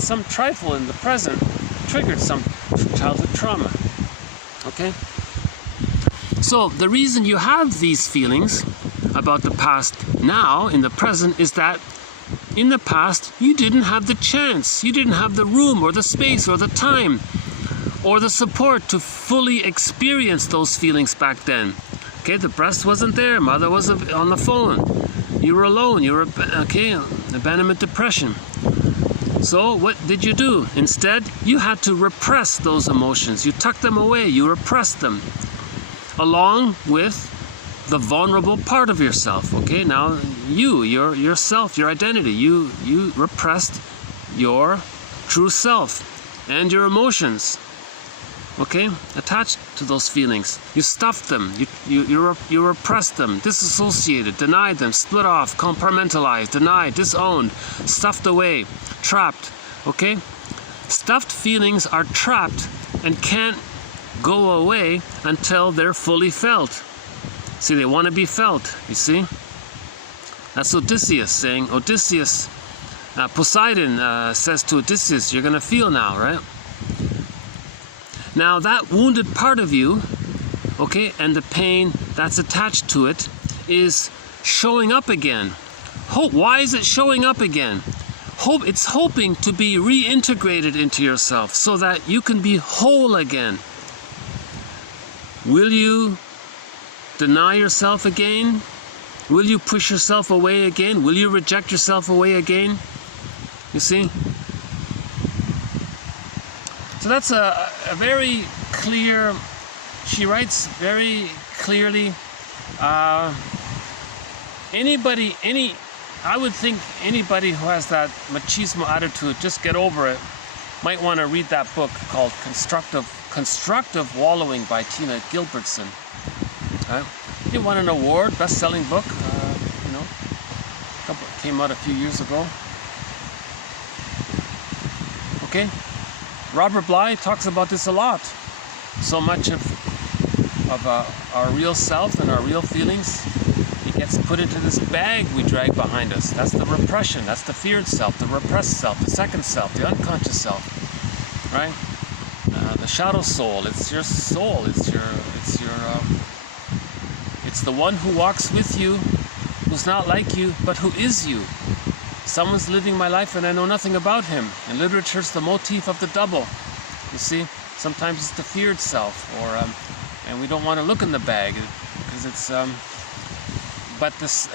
some trifle in the present triggered some childhood trauma. Okay? So the reason you have these feelings about the past now in the present is that in the past you didn't have the chance, you didn't have the room or the space or the time or the support to fully experience those feelings back then. Okay, the breast wasn't there, mother was on the phone, you were alone, you were, okay, abandonment depression. So what did you do? Instead, you had to repress those emotions. You tucked them away, you repressed them, along with the vulnerable part of yourself. Okay, now yourself, your identity, you repressed your true self and your emotions. Okay, attached to those feelings. You stuffed them, you repressed them, disassociated, denied them, split off, compartmentalized, denied, disowned, stuffed away, trapped. Okay? Stuffed feelings are trapped and can't go away until they're fully felt. See, they want to be felt, you see? That's Odysseus saying, Poseidon says to Odysseus, you're going to feel now, right? Now that wounded part of you, okay, and the pain that's attached to it is showing up again. Why is it showing up again? It's hoping to be reintegrated into yourself so that you can be whole again. Will you deny yourself again? Will you push yourself away again? Will you reject yourself away again? You see? So that's a very clear, she writes very clearly, I would think anybody who has that machismo attitude, just get over it, might want to read that book called Constructive Wallowing by Tina Gilbertson. It won an award, best-selling book, came out a few years ago. Okay? Robert Bly talks about this a lot. So much of our real self and our real feelings, it gets put into this bag we drag behind us. That's the repression, that's the feared self, the repressed self, the second self, the unconscious self, right? The shadow soul, it's your soul, it's the one who walks with you, who's not like you, but who is you. Someone's living my life and I know nothing about him. In literature, it's the motif of the double. You see, sometimes it's the feared self, and we don't want to look in the bag because it's, but this,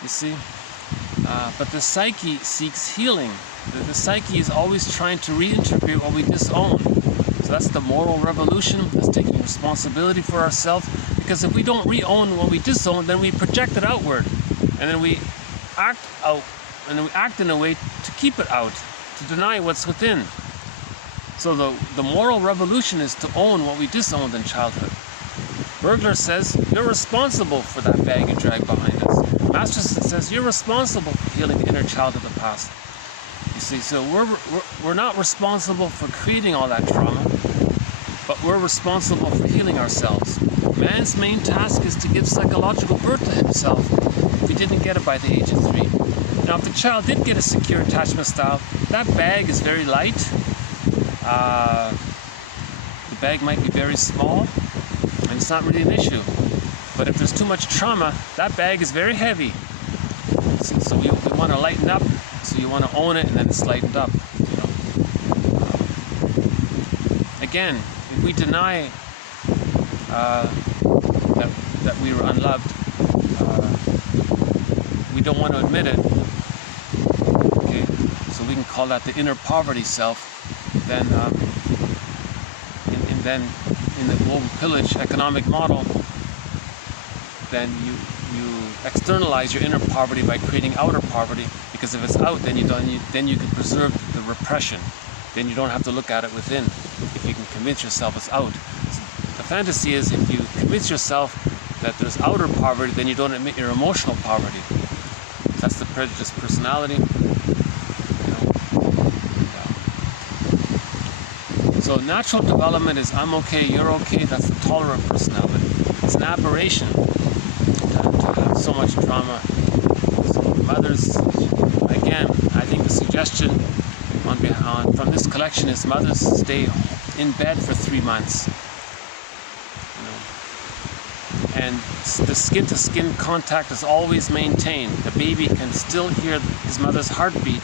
you see, but the psyche seeks healing. The psyche is always trying to reintegrate what we disown. So that's the moral revolution. That's taking responsibility for ourselves. Because if we don't re-own what we disown, then we project it outward, and then we act out, and then we act in a way to keep it out, to deny what's within. So the moral revolution is to own what we disowned in childhood. Bergler says, you're responsible for that bag you drag behind us. Master says you're responsible for healing the inner child of the past. You see, so we're not responsible for creating all that trauma, but we're responsible for healing ourselves. Man's main task is to give psychological birth to himself if he didn't get it by the age of 3. Now, if the child did get a secure attachment style, that bag is very light. The bag might be very small, and it's not really an issue. But if there's too much trauma, that bag is very heavy. So we want to lighten up. So you want to own it, and then it's lightened up. You know? Again, if we deny that we were unloved, we don't want to admit it. Okay, so we can call that the inner poverty self. Then, then in the global pillage economic model, then you externalize your inner poverty by creating outer poverty, because if it's out, then you can preserve the repression. Then you don't have to look at it within, if you can convince yourself it's out. So the fantasy is, if you convince yourself that there's outer poverty, then you don't admit your emotional poverty. That's the prejudiced personality. You know? Yeah. So natural development is I'm okay, you're okay. That's the tolerant personality. It's an aberration to have so much trauma. So mothers, again, I think the suggestion from this collection is mothers stay in bed for 3 months. You know, and the skin-to-skin contact is always maintained. The baby can still hear his mother's heartbeat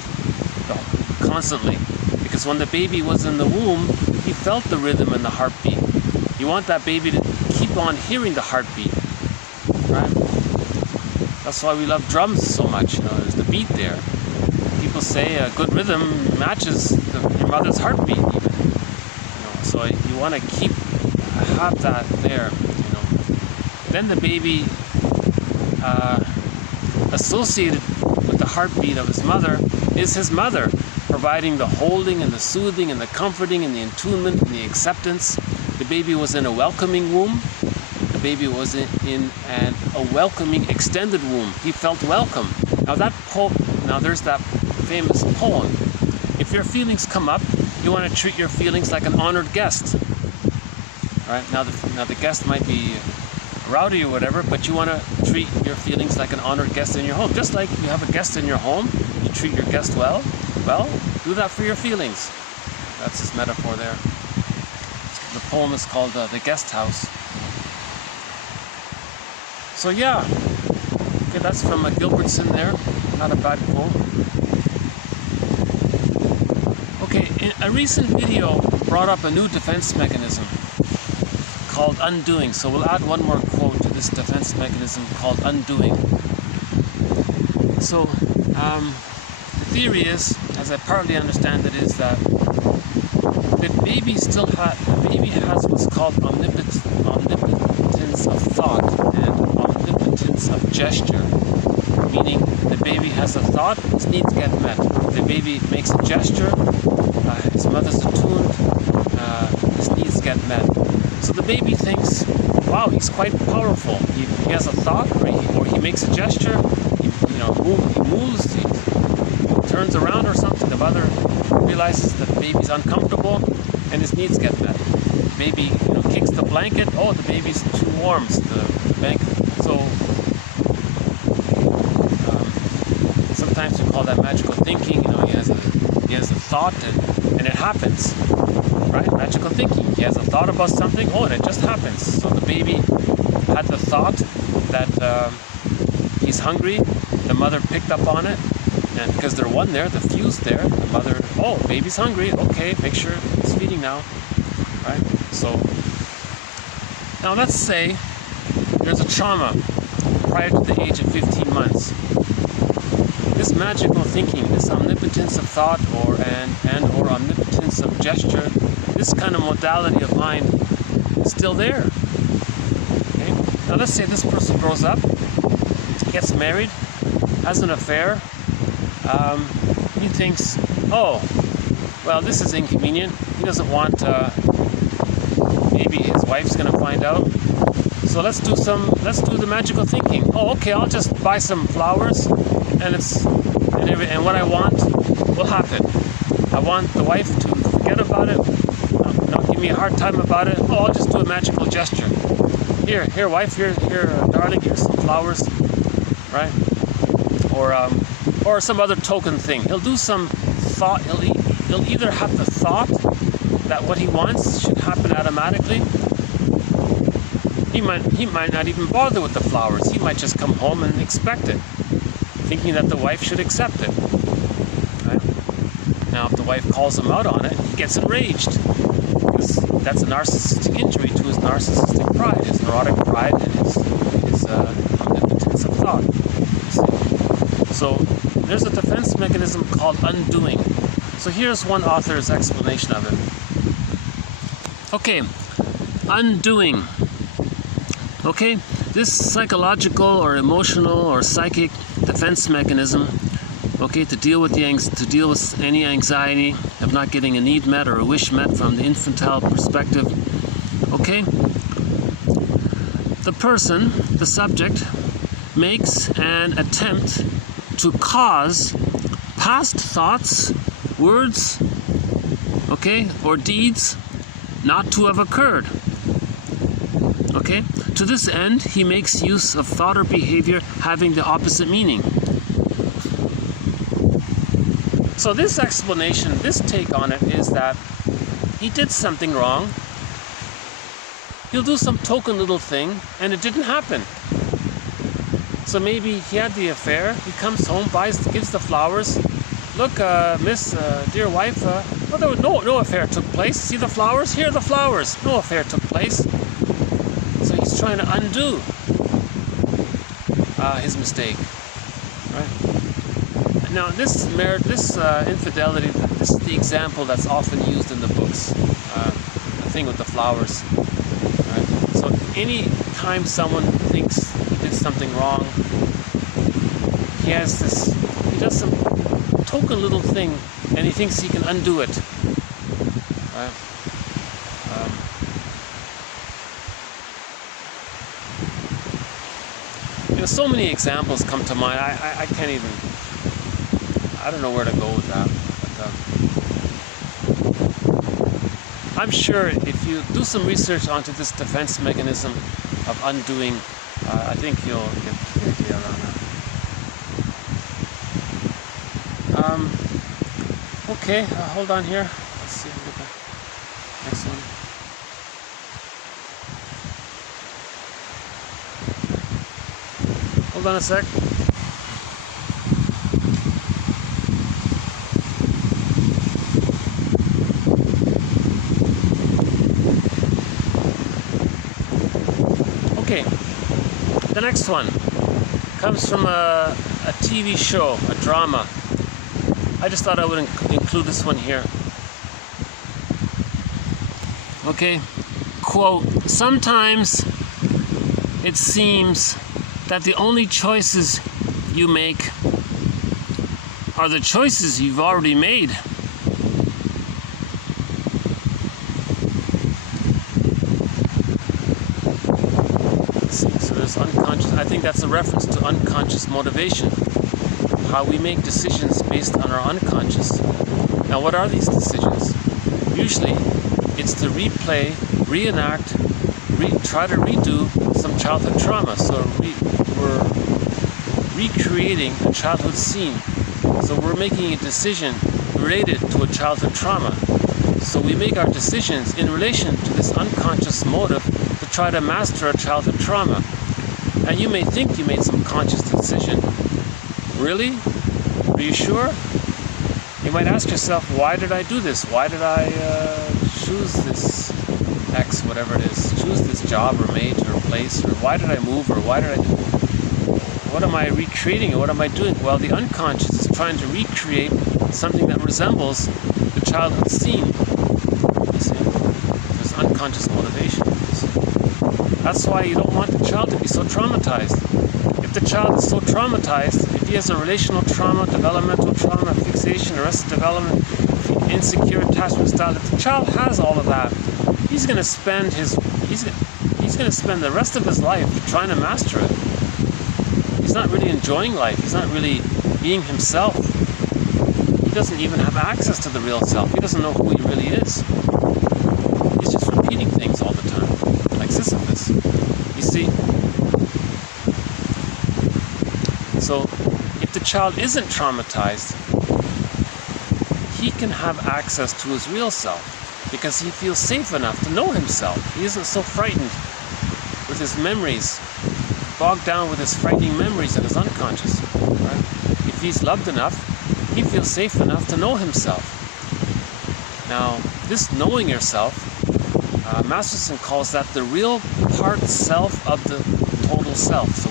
constantly, because when the baby was in the womb, he felt the rhythm and the heartbeat. You want that baby to keep on hearing the heartbeat, right? That's why we love drums so much. You know, there's the beat there. People say a good rhythm matches your mother's heartbeat, even. You know, so you want to have that there. You know, then the baby associated with the heartbeat of his mother is his mother, providing the holding and the soothing and the comforting and the attunement and the acceptance. The baby was in a welcoming womb. The baby was in a welcoming extended womb. He felt welcome. Now there's that famous poem. If your feelings come up, you want to treat your feelings like an honored guest. Right? Now the guest might be rowdy or whatever, but you want to treat your feelings like an honored guest in your home. Just like you have a guest in your home, you treat your guest well. Well, do that for your feelings. That's his metaphor there. The poem is called The Guest House. So yeah, okay, that's from Gilbertson there. Not a bad quote. Okay, a recent video brought up a new defense mechanism called undoing. So we'll add one more quote to this defense mechanism called undoing. So the theory is, as I partly understand it, is that the baby has what's called omnipotence of thought and omnipotence of gesture. Meaning the baby has a thought, his needs get met. The baby makes a gesture, his mother's attuned, his needs get met. So the baby thinks, wow, he's quite powerful. He has a thought, or he makes a gesture, he moves, he turns around or something. The mother realizes that the baby's uncomfortable and his needs get met. The baby kicks the blanket, oh, the baby's too warm, so the blanket. So sometimes we call that magical thinking. He has a thought and it happens, right? Magical thinking. He has a thought about something, oh, and it just happens. So the baby had the thought that he's hungry. The mother picked up on it, and because they're one there, the fuse there, the mother, oh, baby's hungry. Okay, make sure it's feeding now, right? So now let's say there's a trauma prior to the age of 15 months. This magical thinking, this omnipotence of thought or omnipotence of gesture, this kind of modality of mind is still there. Okay? Now let's say this person grows up, gets married, has an affair. He thinks, oh, well, this is inconvenient. He doesn't want, maybe his wife's going to find out. So let's do the magical thinking. Oh, okay, I'll just buy some flowers, and what I want will happen. I want the wife to forget about it, not give me a hard time about it. Oh, I'll just do a magical gesture. Here, wife, here, darling, here's some flowers, right? Or some other token thing. He'll do some thought. He'll either have the thought that what he wants should happen automatically. He might not even bother with the flowers. He might just come home and expect it, thinking that the wife should accept it. Right? Now, if the wife calls him out on it, he gets enraged, because that's a narcissistic injury to his narcissistic pride, his neurotic pride, and his omnipotence of thought. So there's a defense mechanism called undoing. So here's one author's explanation of it. Okay, undoing. Okay, this psychological or emotional or psychic defense mechanism, okay, to deal with any anxiety of not getting a need met or a wish met from the infantile perspective. Okay, the person, the subject, makes an attempt to cause past thoughts, words, okay, or deeds not to have occurred. Okay? To this end, he makes use of thought or behavior having the opposite meaning. So this explanation, this take on it is that he did something wrong. He'll do some token little thing, and it didn't happen. So maybe he had the affair, he comes home, gives the flowers. Look, dear wife, there was no affair took place. See the flowers? Here are the flowers. No affair took place. So he's trying to undo his mistake, right? Now this infidelity, this is the example that's often used in the books. The thing with the flowers. Right? So any time someone thinks he did something wrong, he does some token little thing, and he thinks he can undo it. Right? So many examples come to mind. I can't even. I don't know where to go with that. But, I'm sure if you do some research onto this defense mechanism of undoing, I think you'll get the idea around that. Okay, hold on here. Let's see if we get the next one. Hold on a sec. Okay, the next one comes from a TV show, a drama. I just thought I would include this one here. Okay, quote, sometimes it seems that the only choices you make are the choices you've already made. So there's unconscious, I think that's a reference to unconscious motivation, how we make decisions based on our unconscious. Now what are these decisions? Usually it's to replay, reenact, try to redo some childhood trauma. So we're recreating a childhood scene. So we're making a decision related to a childhood trauma. So we make our decisions in relation to this unconscious motive to try to master a childhood trauma. And you may think you made some conscious decision. Really? Are you sure? You might ask yourself, why did I do this? Why did I choose this X, whatever it is, choose this job or mate or place, or why did I move, or why did I do, what am I recreating, or what am I doing? Well, the unconscious is trying to recreate something that resembles the childhood scene. You see? There's unconscious motivation. That's why you don't want the child to be so traumatized. If the child is so traumatized, if he has a relational trauma, developmental trauma, fixation, arrested development, insecure attachment style, if the child has all of that, he's going to spend he's going to spend the rest of his life trying to master it. He's not really enjoying life. He's not really being himself. He doesn't even have access to the real self. He doesn't know who he really is. He's just repeating things all the time, like Sisyphus. You see? So, if the child isn't traumatized, he can have access to his real self because he feels safe enough to know himself. He isn't so frightened with his memories, bogged down with his frightening memories in his unconscious. Right? If he's loved enough, he feels safe enough to know himself. Now, this knowing yourself, Masterson calls that the real part self of the total self. So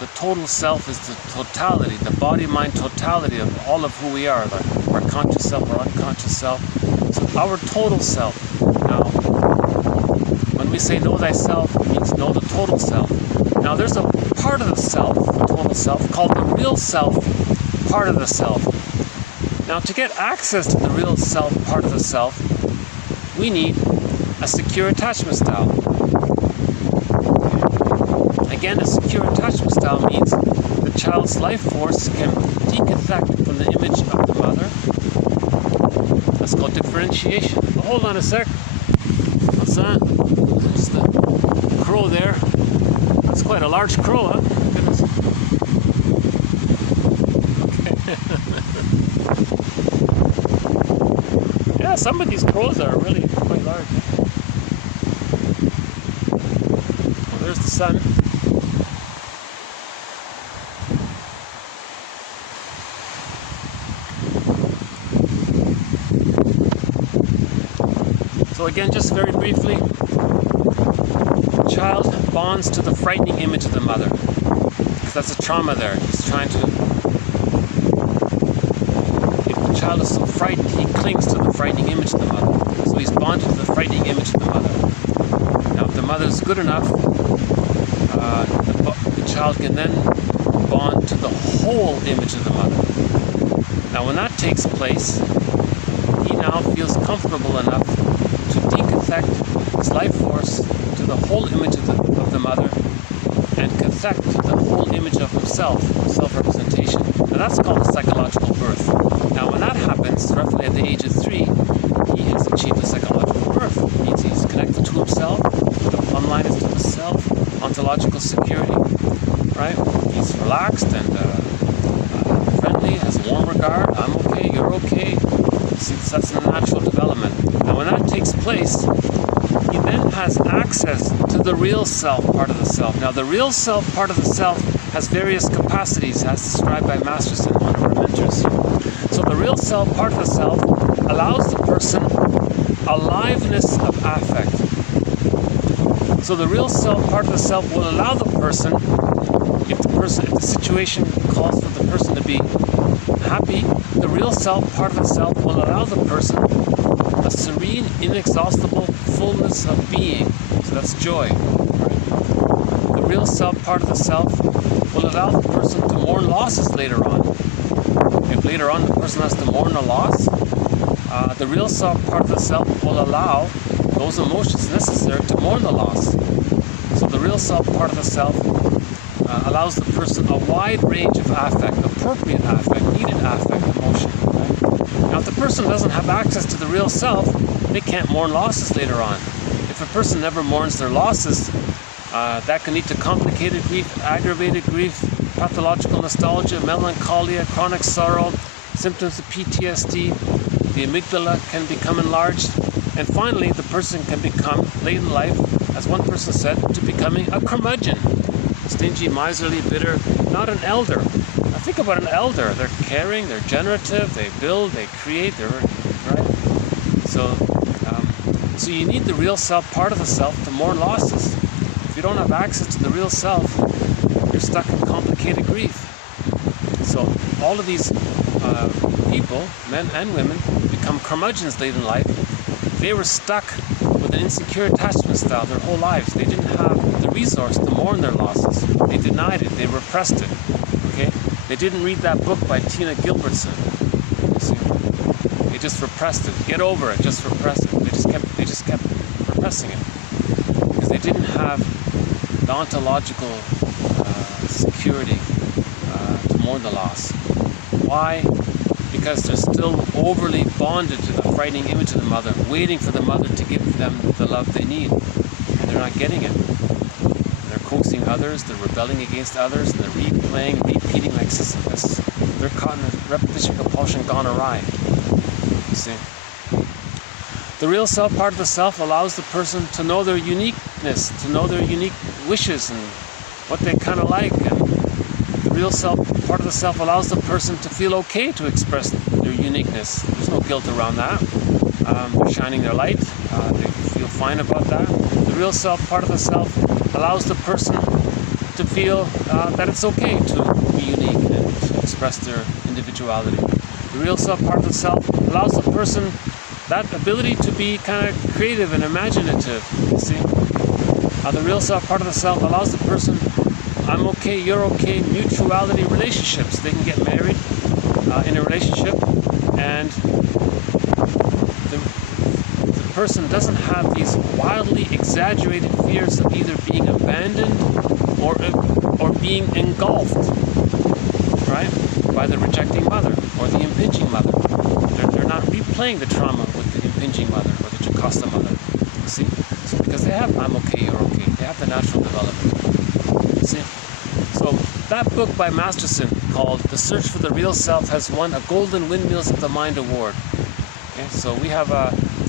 the total self is the totality, the body-mind totality of all of who we are, our conscious self, our unconscious self. So our total self. Now, when we say know thyself, it means know the total self. Now, there's a part of the self, the total self, called the real self, part of the self. Now, to get access to the real self, part of the self, we need a secure attachment style. Again, a secure attachment style means the child's life force can decathect from the image of the mother. That's called differentiation. But hold on a sec. What's that? There's the crow there. That's quite a large crow, huh? Goodness. Okay. Yeah, some of these crows are really quite large. Well, there's the sun. So again, just very briefly, the child bonds to the frightening image of the mother. Because that's a trauma there. He's trying to... If the child is so frightened, he clings to the frightening image of the mother. So he's bonded to the frightening image of the mother. Now, if the mother is good enough, the child can then bond to the whole image of the mother. Now, when that takes place, he now feels comfortable enough to decathect his life force to the whole image of the mother and cathect the whole image of himself, self-representation. Now that's called a psychological birth. Now when that happens, roughly at the age of 3, he has achieved a psychological birth. It means he's connected to himself, the plumb line is to the self, ontological security, right? He's relaxed and friendly, has a warm regard, I'm okay, you're okay. See, that's a natural development. Now when that takes place, he then has access to the real self part of the self. Now the real self part of the self has various capacities as described by Masterson, one of our mentors. So the real self part of the self allows the person aliveness of affect. So the real self part of the self will allow the person, if the situation calls for the person to be happy, the real self part of the self will allow the person a serene, inexhaustible fullness of being. So that's joy. Right? The real self part of the self will allow the person to mourn losses later on. If later on the person has to mourn a loss, the real self part of the self will allow those emotions necessary to mourn the loss. So the real self part of the self allows the person a wide range of affect, appropriate affect, needed affect, emotion. Right? Now if the person doesn't have access to the real self, they can't mourn losses later on. If a person never mourns their losses, that can lead to complicated grief, aggravated grief, pathological nostalgia, melancholia, chronic sorrow, symptoms of PTSD, the amygdala can become enlarged, and finally the person can become, late in life, as one person said, to becoming a curmudgeon. Stingy, miserly, bitter, not an elder. Now think about an elder. They're caring, they're generative, they build, they create, they're, right? So you need the real self part of the self to mourn losses. If you don't have access to the real self, you're stuck in complicated grief. So all of these people, men and women, become curmudgeons late in life. They were stuck with an insecure attachment style their whole lives. They didn't have the resource to mourn their losses. They denied it. They repressed it. Okay? They didn't read that book by Tina Gilbertson. They just repressed it. Get over it. Just repress it. They just kept repressing it. they didn't have the ontological security to mourn the loss. Why? Because they're still overly bonded to the frightening image of the mother, waiting for the mother to give them the love they need, and they're not getting it. They're coaxing others, they're rebelling against others, and they're replaying, repeating like Sisyphus. They're caught in a repetition compulsion gone awry. You see? The real self, part of the self, allows the person to know their uniqueness, to know their unique wishes and what they kind of like. And the real self, part of the self, allows the person to feel okay to express their uniqueness. There's no guilt around that. They're shining their light. They feel fine about that. The real self, part of the self, allows the person to feel that it's okay to be unique and to express their individuality. The real self, part of the self, allows the person that ability to be kind of creative and imaginative, you see. The real self, part of the self, allows the person, I'm okay, you're okay, mutuality relationships. They can get married in a relationship, and the person doesn't have these wildly exaggerated fears of either being abandoned or being engulfed, right, by the rejecting mother or the impinging mother. They're not replaying the trauma with the impinging mother or the Jocasta mother, you see? So because they have I'm okay, you're okay. They have the natural development, you see? So that book by Masterson called The Search for the Real Self has won a Golden Windmills of the Mind Award. Okay, so we have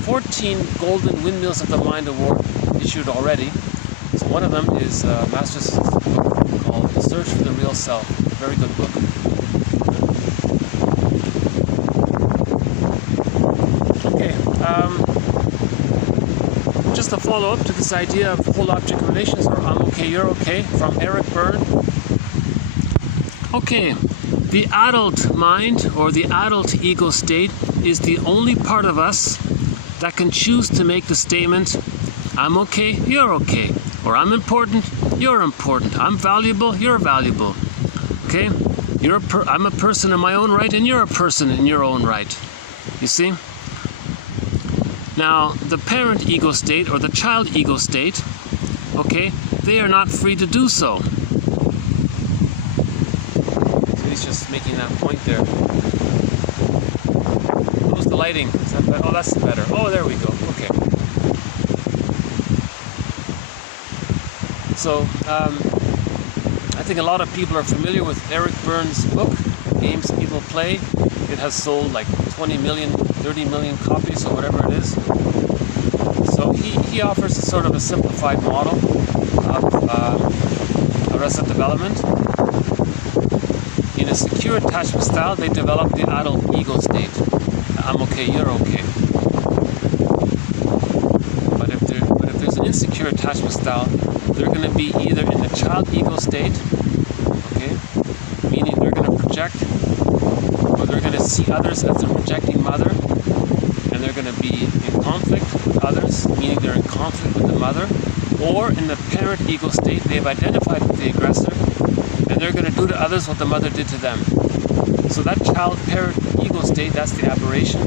14 Golden Windmills of the Mind Award issued already. So one of them is Masterson's book called The Search for the Real Self. A very good book. Okay, just a follow-up to this idea of whole object relations, or I'm okay, you're okay, from Eric Berne. Okay, the adult mind, or the adult ego state, is the only part of us that can choose to make the statement, I'm okay, you're okay, or I'm important, you're important, I'm valuable, you're valuable. Okay, I'm a person in my own right, and you're a person in your own right. You see? Now, the parent ego state, or the child ego state, okay, they are not free to do so. So he's just making that point there. Close the lighting. Is that better? Oh, that's better. Oh, there we go. Okay. So, I think a lot of people are familiar with Eric Berne's book, Games People Play. It has sold like 20 million, 30 million copies, or whatever it is. So he offers a sort of a simplified model of arrested development. In a secure attachment style, they develop the adult ego state. I'm okay, you're okay. But if there's an insecure attachment style, they're going to be either in the child ego state, okay, meaning they're going to project, or they're going to see others as the rejecting mother, and they're going to be in conflict with others, meaning they're in conflict with the mother, or in the parent ego state, they've identified with the aggressor, and they're going to do to others what the mother did to them. So that child-parent ego state, that's the aberration.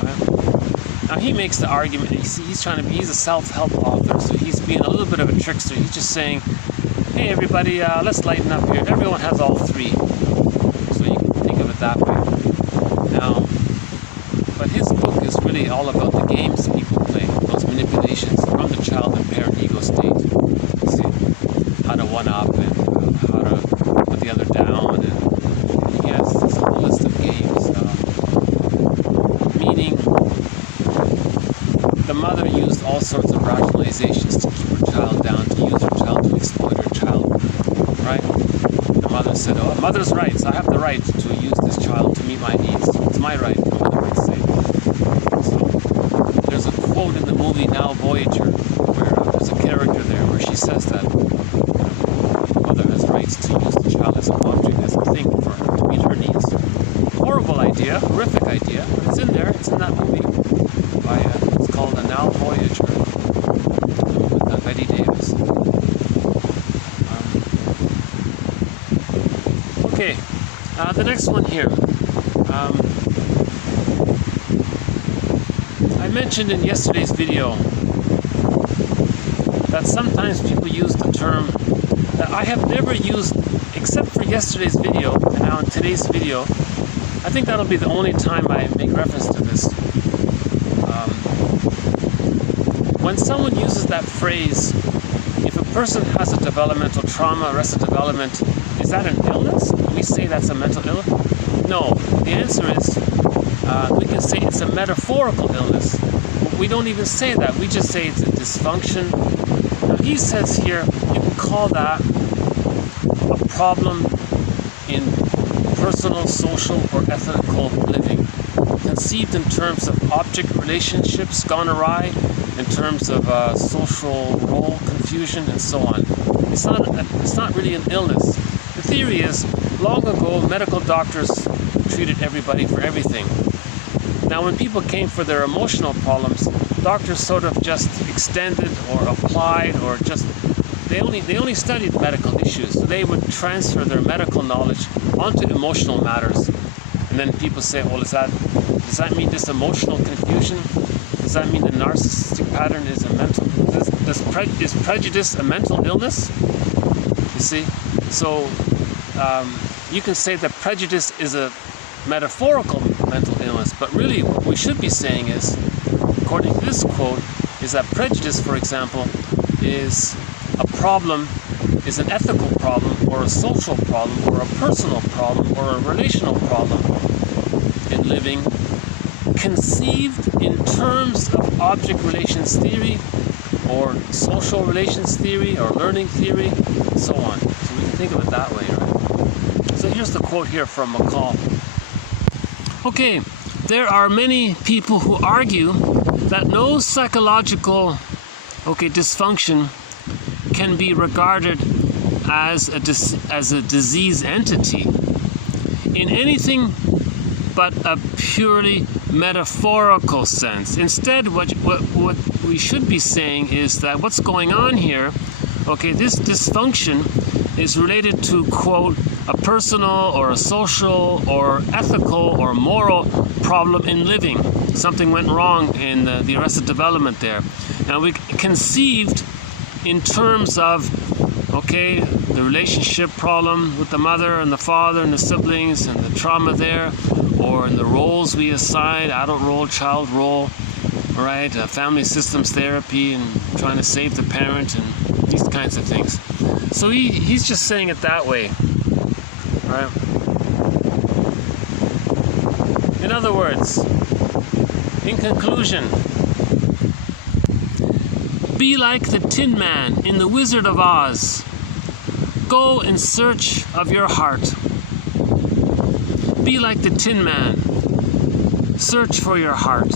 Right? Now he makes the argument, he's a self-help author, so he's being a little bit of a trickster. He's just saying, hey everybody, let's lighten up here. Everyone has all three. So you can think of it that way. Now, but his book is really all about the games people play, those manipulations from the child and parent ego state. See, how to one-up and how to put the other down, and he has this whole list of games. Meaning, the mother used all sorts of rationalizations to keep her child down, to use her child to exploit her child, right? The mother said, oh, mother's rights, I have the right to use this child to meet my needs. It's my right, the mother would say. So, there's a quote in the movie Now Voyager, where there's a character there where she says that the mother has rights to use the child as an object, as a thing for her to meet her needs. Horrible idea, horrific idea, but it's in there, it's in that movie. It's called The Now Voyager, with Betty Davis. Okay, the next one here. I mentioned in yesterday's video that sometimes people use the term that I have never used except for yesterday's video and now in today's video. I think that'll be the only time I make reference to this. When someone uses that phrase, if a person has a developmental trauma, arrested development, is that an illness? Do we say that's a mental illness? No. The answer is, we can say it's a metaphorical illness. We don't even say that. We just say it's a dysfunction. Now he says here, you can call that a problem in personal, social, or ethical living, conceived in terms of object relationships gone awry, in terms of social role confusion, and so on. It's not really an illness. The theory is, long ago, medical doctors treated everybody for everything. Now, when people came for their emotional problems, doctors sort of just extended or applied or just they only studied medical issues. So they would transfer their medical knowledge onto emotional matters. And then people say, well, does that mean this emotional confusion? Does that mean the narcissistic pattern is a mental? Is prejudice a mental illness? You see, so you can say that prejudice is a metaphorical mental illness, but really what we should be saying is, according to this quote, is that prejudice, for example, is a problem, is an ethical problem, or a social problem, or a personal problem, or a relational problem in living, conceived in terms of object relations theory, or social relations theory, or learning theory, and so on. So we can think of it that way, right? So here's the quote here from McCall. Okay, there are many people who argue that no psychological, dysfunction can be regarded as a disease entity in anything but a purely metaphorical sense. Instead, what we should be saying is that what's going on here, this dysfunction is related to, quote, a personal or a social or ethical or moral problem in living. Something went wrong in the arrested development there. And we conceived in terms of, the relationship problem with the mother and the father and the siblings and the trauma there, or in the roles we assign, adult role, child role, all right, family systems therapy and trying to save the parent and these kinds of things. So he's just saying it that way, right? In other words, in conclusion, be like the Tin Man in The Wizard of Oz. Go in search of your heart. Be like the Tin Man. Search for your heart.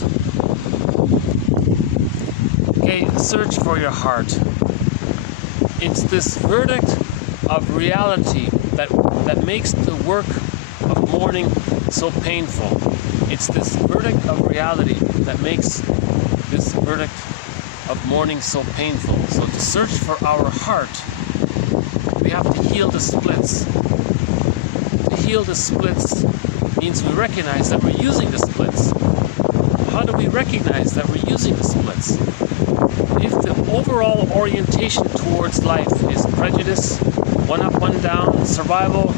Search for your heart. It's this verdict of reality that makes the work of mourning so painful. It's this verdict of reality that makes this verdict of mourning so painful. So to search for our heart, we have to heal the splits. To heal the splits means we recognize that we're using the splits. How do we recognize that we're using the splits? If the overall orientation towards life is prejudice, one up, one down, survival,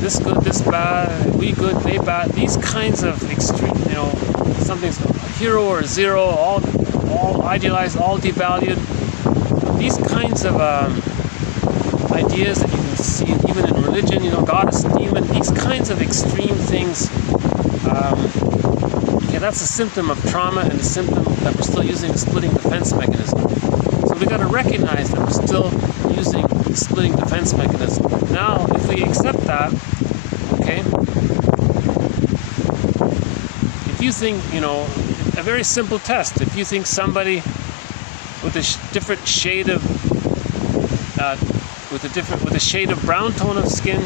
this good, this bad, we good, they bad, these kinds of extreme, something's hero or zero, all idealized, all devalued, these kinds of ideas that you can see even in religion, goddess, demon, these kinds of extreme things, that's a symptom of trauma and a symptom that we're still using the splitting defense mechanism. So we've got to recognize that we're still using the splitting defense mechanism. Now, if we accept that, if you think, a very simple test, if you think somebody with a different shade of, with a shade of brown tone of skin,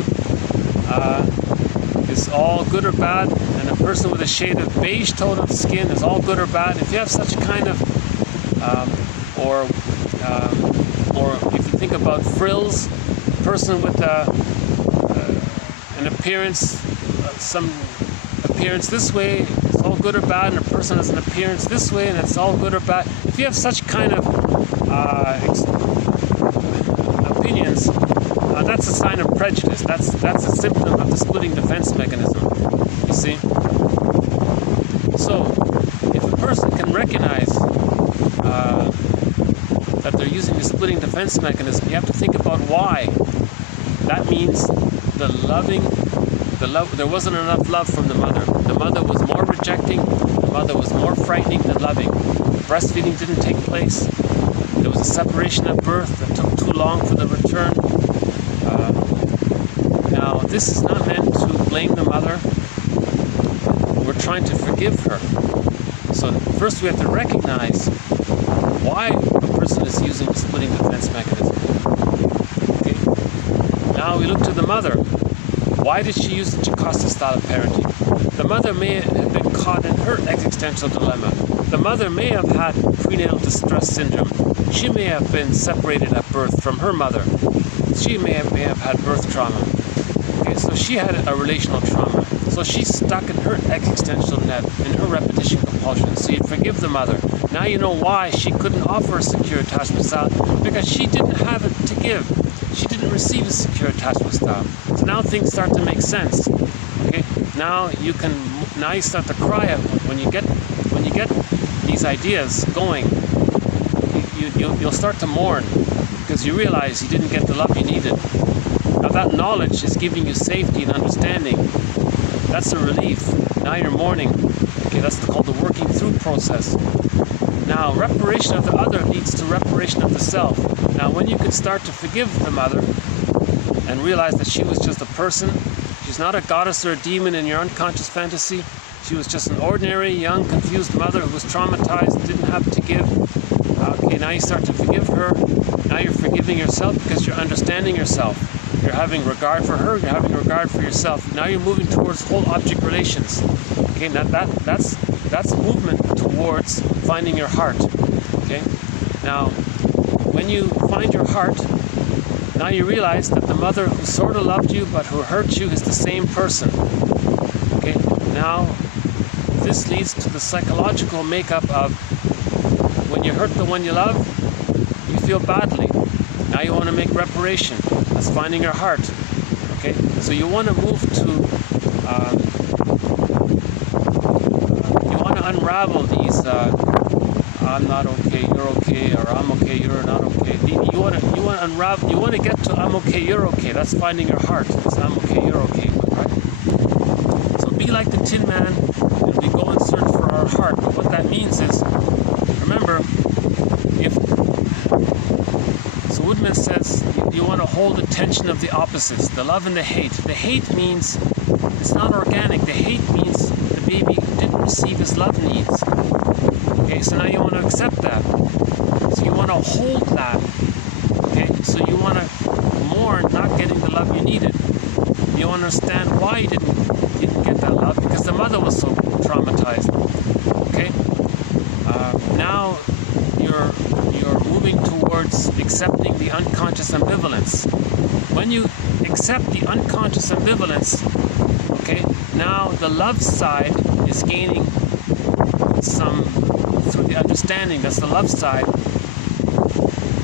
is all good or bad, and a person with a shade of beige tone of skin is all good or bad. If you have such kind of, or if you think about frills, a person with an appearance, some appearance this way is all all good or bad, and a person has an appearance this way, and it's all good or bad. If you have such kind of opinions, that's a sign of prejudice. That's a symptom of the splitting defense mechanism. You see? So, if a person can recognize that they're using the splitting defense mechanism, you have to think about why. That means there wasn't enough love from the mother. The mother was more rejecting, the mother was more frightening than loving. Breastfeeding didn't take place. There was a separation at birth that took too long for the return. Now, this is not meant to blame the mother. We're trying to forgive her. So first we have to recognize why a person is using the splitting defense mechanism. Okay? Now we look to the mother. Why did she use the Jocasta style of parenting? The mother may have been caught in her existential dilemma. The mother may have had prenatal distress syndrome. She may have been separated at birth from her mother. She may have had birth trauma. Okay, so she had a relational trauma. So she's stuck in her existential net, in her repetition compulsion. So you forgive the mother. Now you know why she couldn't offer a secure attachment style, because she didn't have it to give. She didn't receive a secure attachment style. So now things start to make sense. Okay? Now you start to cry out when you get these ideas going. You'll start to mourn because you realize you didn't get the love you needed. Now that knowledge is giving you safety and understanding. That's a relief. Now you're mourning. Okay, that's called the working through process. Now, reparation of the other leads to reparation of the self. Now, when you can start to forgive the mother and realize that she was just a person, she's not a goddess or a demon in your unconscious fantasy. She was just an ordinary, young, confused mother who was traumatized, didn't have to give. Okay, now you start to forgive her. Now you're forgiving yourself because you're understanding yourself. You're having regard for her, you're having regard for yourself. Now you're moving towards whole object relations. Okay, now that's movement towards finding your heart. Okay? Now, when you find your heart, now you realize that the mother who sort of loved you but who hurt you is the same person. Okay? Now, this leads to the psychological makeup of when you hurt the one you love, you feel badly. Now you want to make reparation. That's finding your heart. Okay? So you want to move to you want to unravel these I'm not okay, you're okay, or I'm okay, you're not okay. You want to unravel. You want to get to I'm okay, you're okay. That's finding your heart. It's I'm okay, you're okay, right? So be like the Tin Man, and we go and search for our heart. But what that means is, remember, so Woodman says you want to hold the tension of the opposites, the love and the hate. The hate means it's not organic. The hate means the baby didn't receive his love needs. Okay, so now you want to accept that. So you want to hold that. Okay, so you want to mourn not getting the love you needed. You understand why you didn't get that love, because the mother was so traumatized. Okay, now you're moving towards accepting the unconscious ambivalence. When you accept the unconscious ambivalence, okay, now the love side is gaining some through the understanding. That's the love side.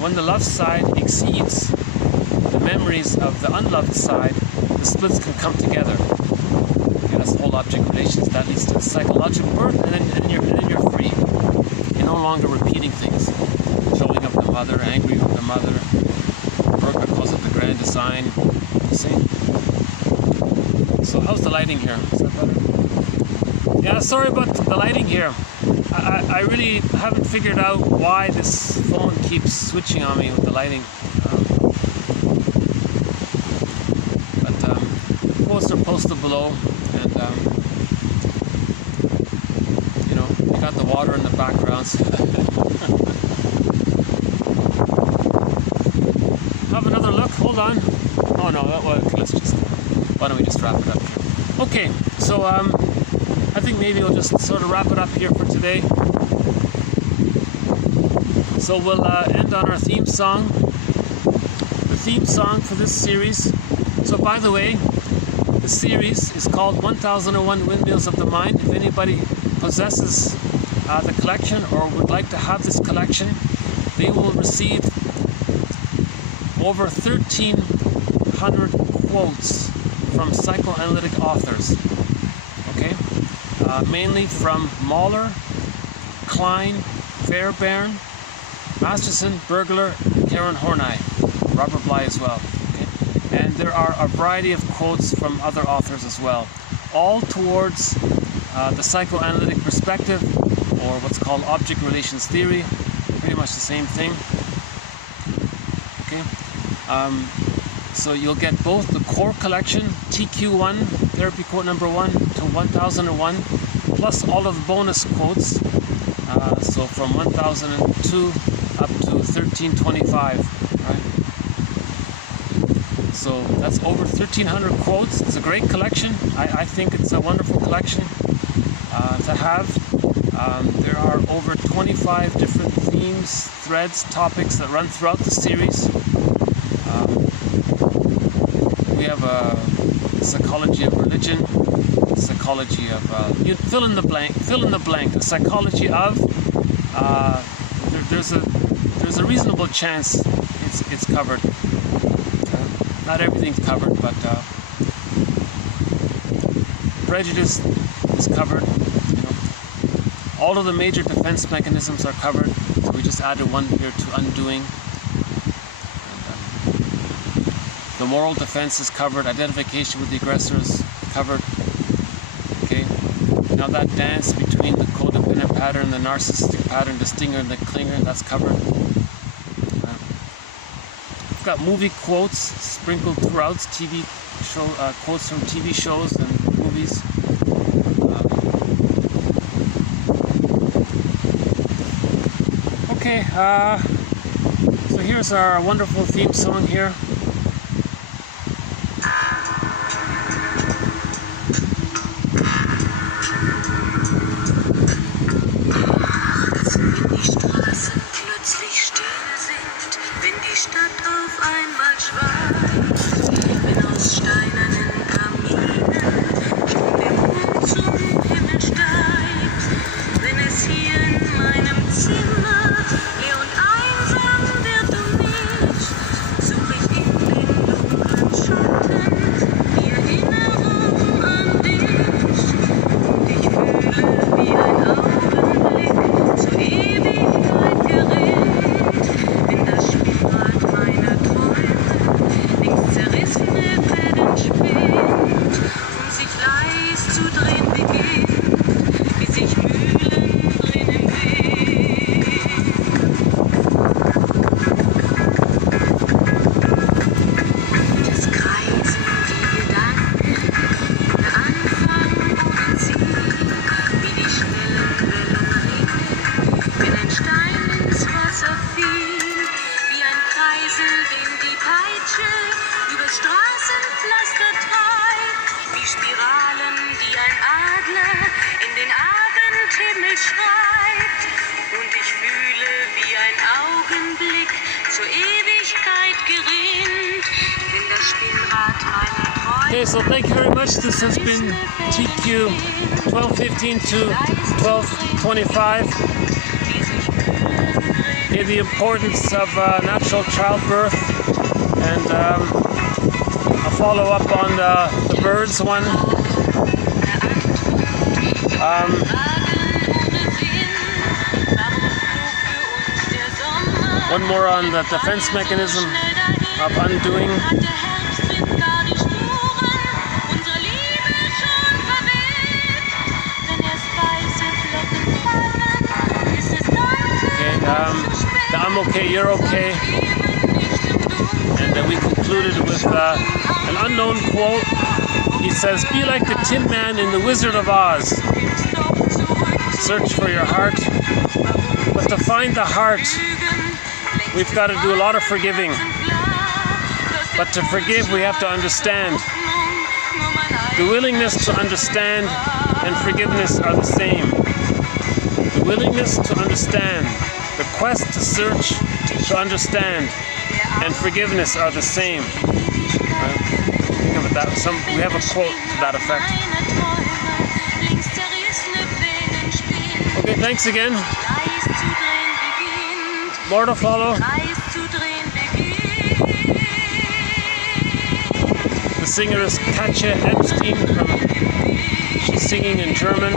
When the love side exceeds the memories of the unloved side, the splits can come together. Okay, that's whole object relations. That leads to psychological birth, and then you're free. You're no longer repeating things. Showing up the mother, angry with the mother. Burke calls it the grand design. See? So how's the lighting here? Is that better? Yeah, sorry about the lighting here. I really haven't figured out why this phone keeps switching on me with the lighting. But quotes are posted below, and you got the water in the background. Have another look. Hold on. Oh no. Why don't we just wrap it up here? Okay. So I think maybe we'll just sort of wrap it up here for today. So we'll end on our theme song. The theme song for this series. So by the way, the series is called 1001 Windmills of the Mind. If anybody possesses the collection or would like to have this collection, they will receive over 1,300 quotes from psychoanalytic authors, okay? Mainly from Mahler, Klein, Fairbairn, Masterson, Bergler, Karen Horney, Robert Bly as well. Okay? And there are a variety of quotes from other authors as well, all towards the psychoanalytic perspective, or what's called object relations theory, pretty much the same thing. Okay, so you'll get both the core collection, TQ1, therapy quote number 1 to 1001, plus all of the bonus quotes, so from 1002 up to 1325, right? So that's over 1,300 quotes. It's a great collection. I think it's a wonderful collection to have. There are over 25 different themes, threads, topics that run throughout the series. We have a psychology of religion, psychology of you fill in the blank, a psychology of. There's a reasonable chance it's covered. Not everything's covered, but prejudice is covered. All of the major defense mechanisms are covered, so we just added one here to undoing. The moral defense is covered, identification with the aggressor is covered. Okay, now that dance between the codependent pattern, the narcissistic pattern, the stinger and the clinger, that's covered. We've got movie quotes sprinkled throughout, TV show quotes from TV shows and movies. Okay, so here's our wonderful theme song here. Okay, so thank you very much. This has been TQ 1215 to 1225. Okay, the importance of natural childbirth, and a follow-up on the birds one. One more on the defense mechanism of undoing. The I'm okay, you're okay. And then we concluded with an unknown quote. He says, "Be like the Tin Man in The Wizard of Oz. Search for your heart. But to find the heart, we've got to do a lot of forgiving. But to forgive, we have to understand. The willingness to understand and forgiveness are the same. The willingness to understand, the quest to search, to understand, and forgiveness are the same." Think of it that we have a quote to that effect. Thanks again. More to follow. The singer is Katja Epstein. She's singing in German.